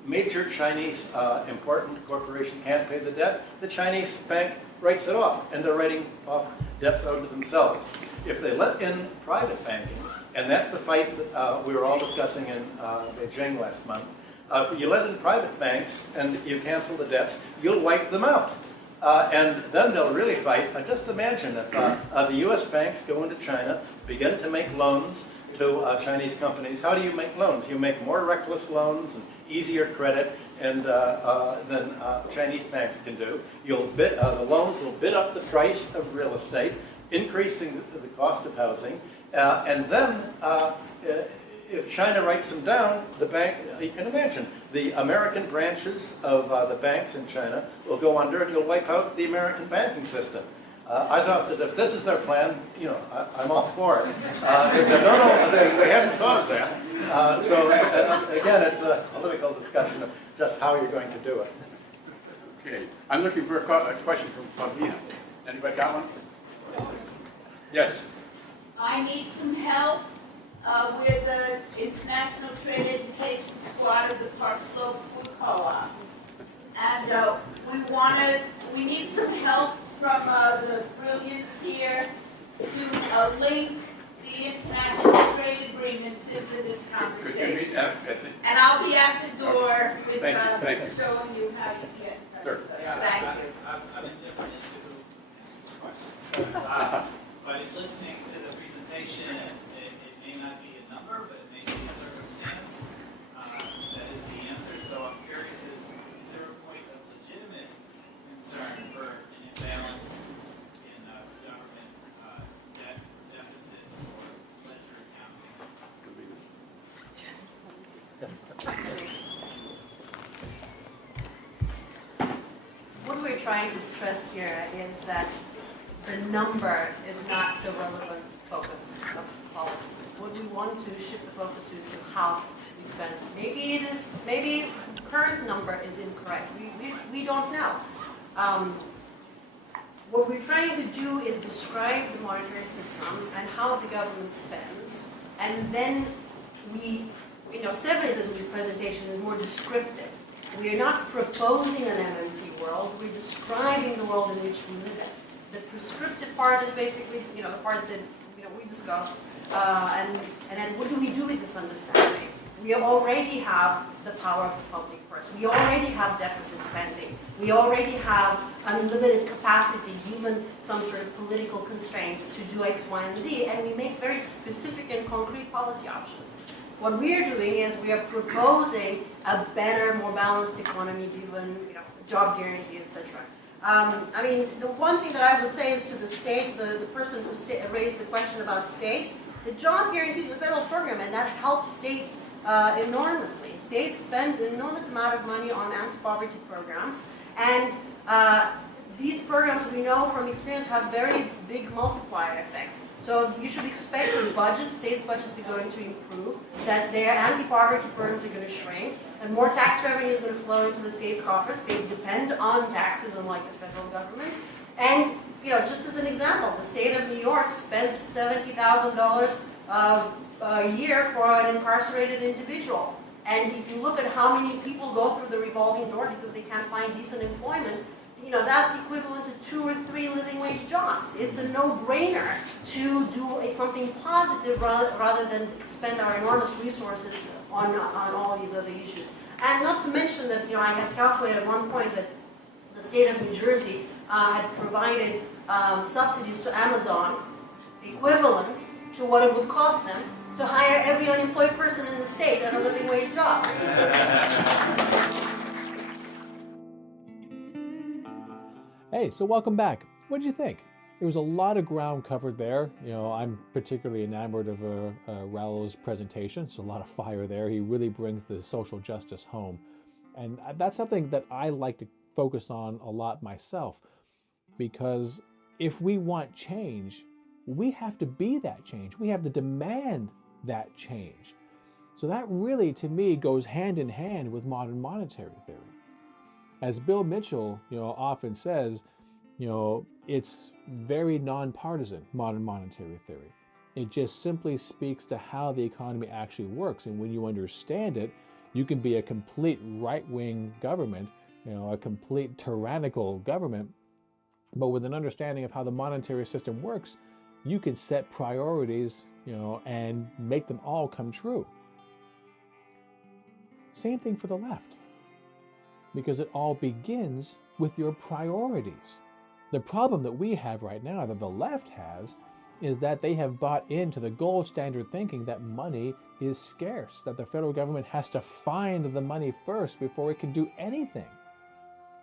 major Chinese important corporation can't pay the debt, the Chinese bank writes it off, and they're writing off debts owed to themselves. If they let in private banking, and that's the fight that we were all discussing in Beijing last month, if you let in private banks and you cancel the debts, you'll wipe them out. And then they'll really fight. Just imagine if the U.S. banks go into China, begin to make loans, to Chinese companies, how do you make loans? You make more reckless loans and easier credit and than Chinese banks can do. You'll bid, the loans will bid up the price of real estate, increasing the cost of housing, and then if China writes them down, the bank, you can imagine, the American branches of the banks in China will go under and you'll wipe out the American banking system. I thought that if this is their plan, you know, I'm all for it. They said, no, they haven't thought of that. So again, it's a political discussion of just how you're going to do it. Okay, I'm looking for a question from Paulina. Anybody got one? Yes. I need some help with the International Trade Education Squad of the Park Slope Food Co-op. And we need some help from the brilliance here to link the international trade agreements into this conversation. And I'll be at the door with showing you how you get in touch with us. Thank you. I'm indifferent as to who answers the question. But in listening to the presentation, it may not be a number, but it may be a circumstance that is the answer. So I'm curious, is there a point of legitimate concern for an imbalance in government deficits or ledger accounting? What we're trying to stress here is that the number is not the relevant focus of policy. What we want to shift the focus to is how we spend. Maybe maybe the current number is incorrect. We don't know. What we're trying to do is describe the monetary system and how the government spends, and then Stephanie's in this presentation is more descriptive. We are not proposing an MMT world, we're describing the world in which we live in. The prescriptive part is basically, the part that we discussed, and then what do we do with this understanding? We already have the power of the public purse. We already have deficit spending. We already have unlimited capacity, given some sort of political constraints, to do X, Y, and Z, and we make very specific and concrete policy options. What we are doing is we are proposing a better, more balanced economy, given job guarantee, etc. The one thing that I would say is to the state, the person who raised the question about state, the job guarantee is a federal program, and that helps states enormously. States spend an enormous amount of money on anti-poverty programs, and these programs, we know from experience, have very big multiplier effects. So you should expect that states' budgets are going to improve, that their anti-poverty programs are going to shrink, and more tax revenue is going to flow into the state's coffers. States depend on taxes, unlike the federal government. And just as an example, the state of New York spends $70,000 a year for an incarcerated individual. And if you look at how many people go through the revolving door because they can't find decent employment, that's equivalent to 2 or 3 living wage jobs. It's a no-brainer to do something positive rather than expend our enormous resources on all these other issues. And not to mention that, I had calculated at one point that the state of New Jersey had provided subsidies to Amazon equivalent to what it would cost them to hire every unemployed person in the state at a living wage job. Hey, so welcome back. What did you think? There was a lot of ground covered there. I'm particularly enamored of Raúl's presentation. There's a lot of fire there. He really brings the social justice home. And that's something that I like to focus on a lot myself, because if we want change, we have to be that change. We have to demand that change. So that really, to me, goes hand in hand with modern monetary theory. As Bill Mitchell, often says, it's very nonpartisan, modern monetary theory. It just simply speaks to how the economy actually works. And when you understand it, you can be a complete right-wing government, a complete tyrannical government. But with an understanding of how the monetary system works, you can set priorities, and make them all come true. Same thing for the left, because it all begins with your priorities. The problem that we have right now, that the left has, is that they have bought into the gold standard thinking that money is scarce, that the federal government has to find the money first before it can do anything.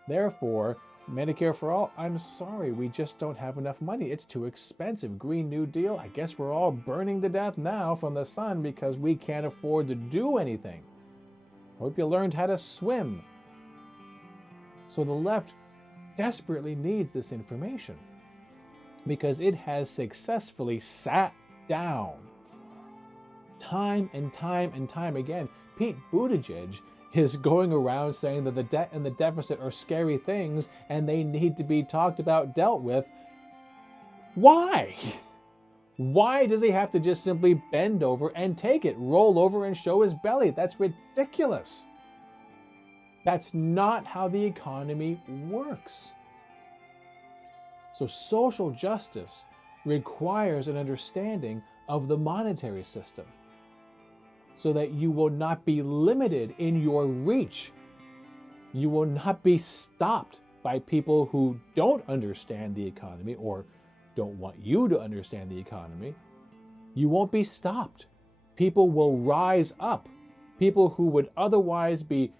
Therefore, Medicare for all, I'm sorry, we just don't have enough money. It's too expensive. Green New Deal, I guess we're all burning to death now from the sun because we can't afford to do anything. Hope you learned how to swim. So the left desperately needs this information because it has successfully sat down time and time and time again. Pete Buttigieg is going around saying that the debt and the deficit are scary things and they need to be talked about, dealt with. Why? Why does he have to just simply bend over and take it, roll over and show his belly? That's ridiculous. That's not how the economy works. So social justice requires an understanding of the monetary system so that you will not be limited in your reach. You will not be stopped by people who don't understand the economy or don't want you to understand the economy. You won't be stopped. People will rise up. People who would otherwise be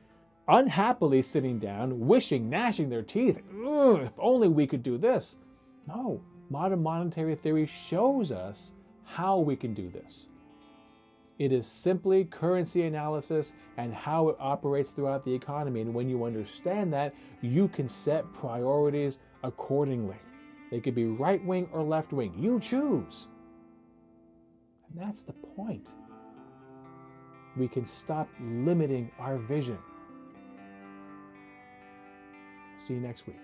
unhappily sitting down, wishing, gnashing their teeth, if only we could do this. No, modern monetary theory shows us how we can do this. It is simply currency analysis and how it operates throughout the economy. And when you understand that, you can set priorities accordingly. They could be right-wing or left-wing. You choose. And that's the point. We can stop limiting our vision. See you next week.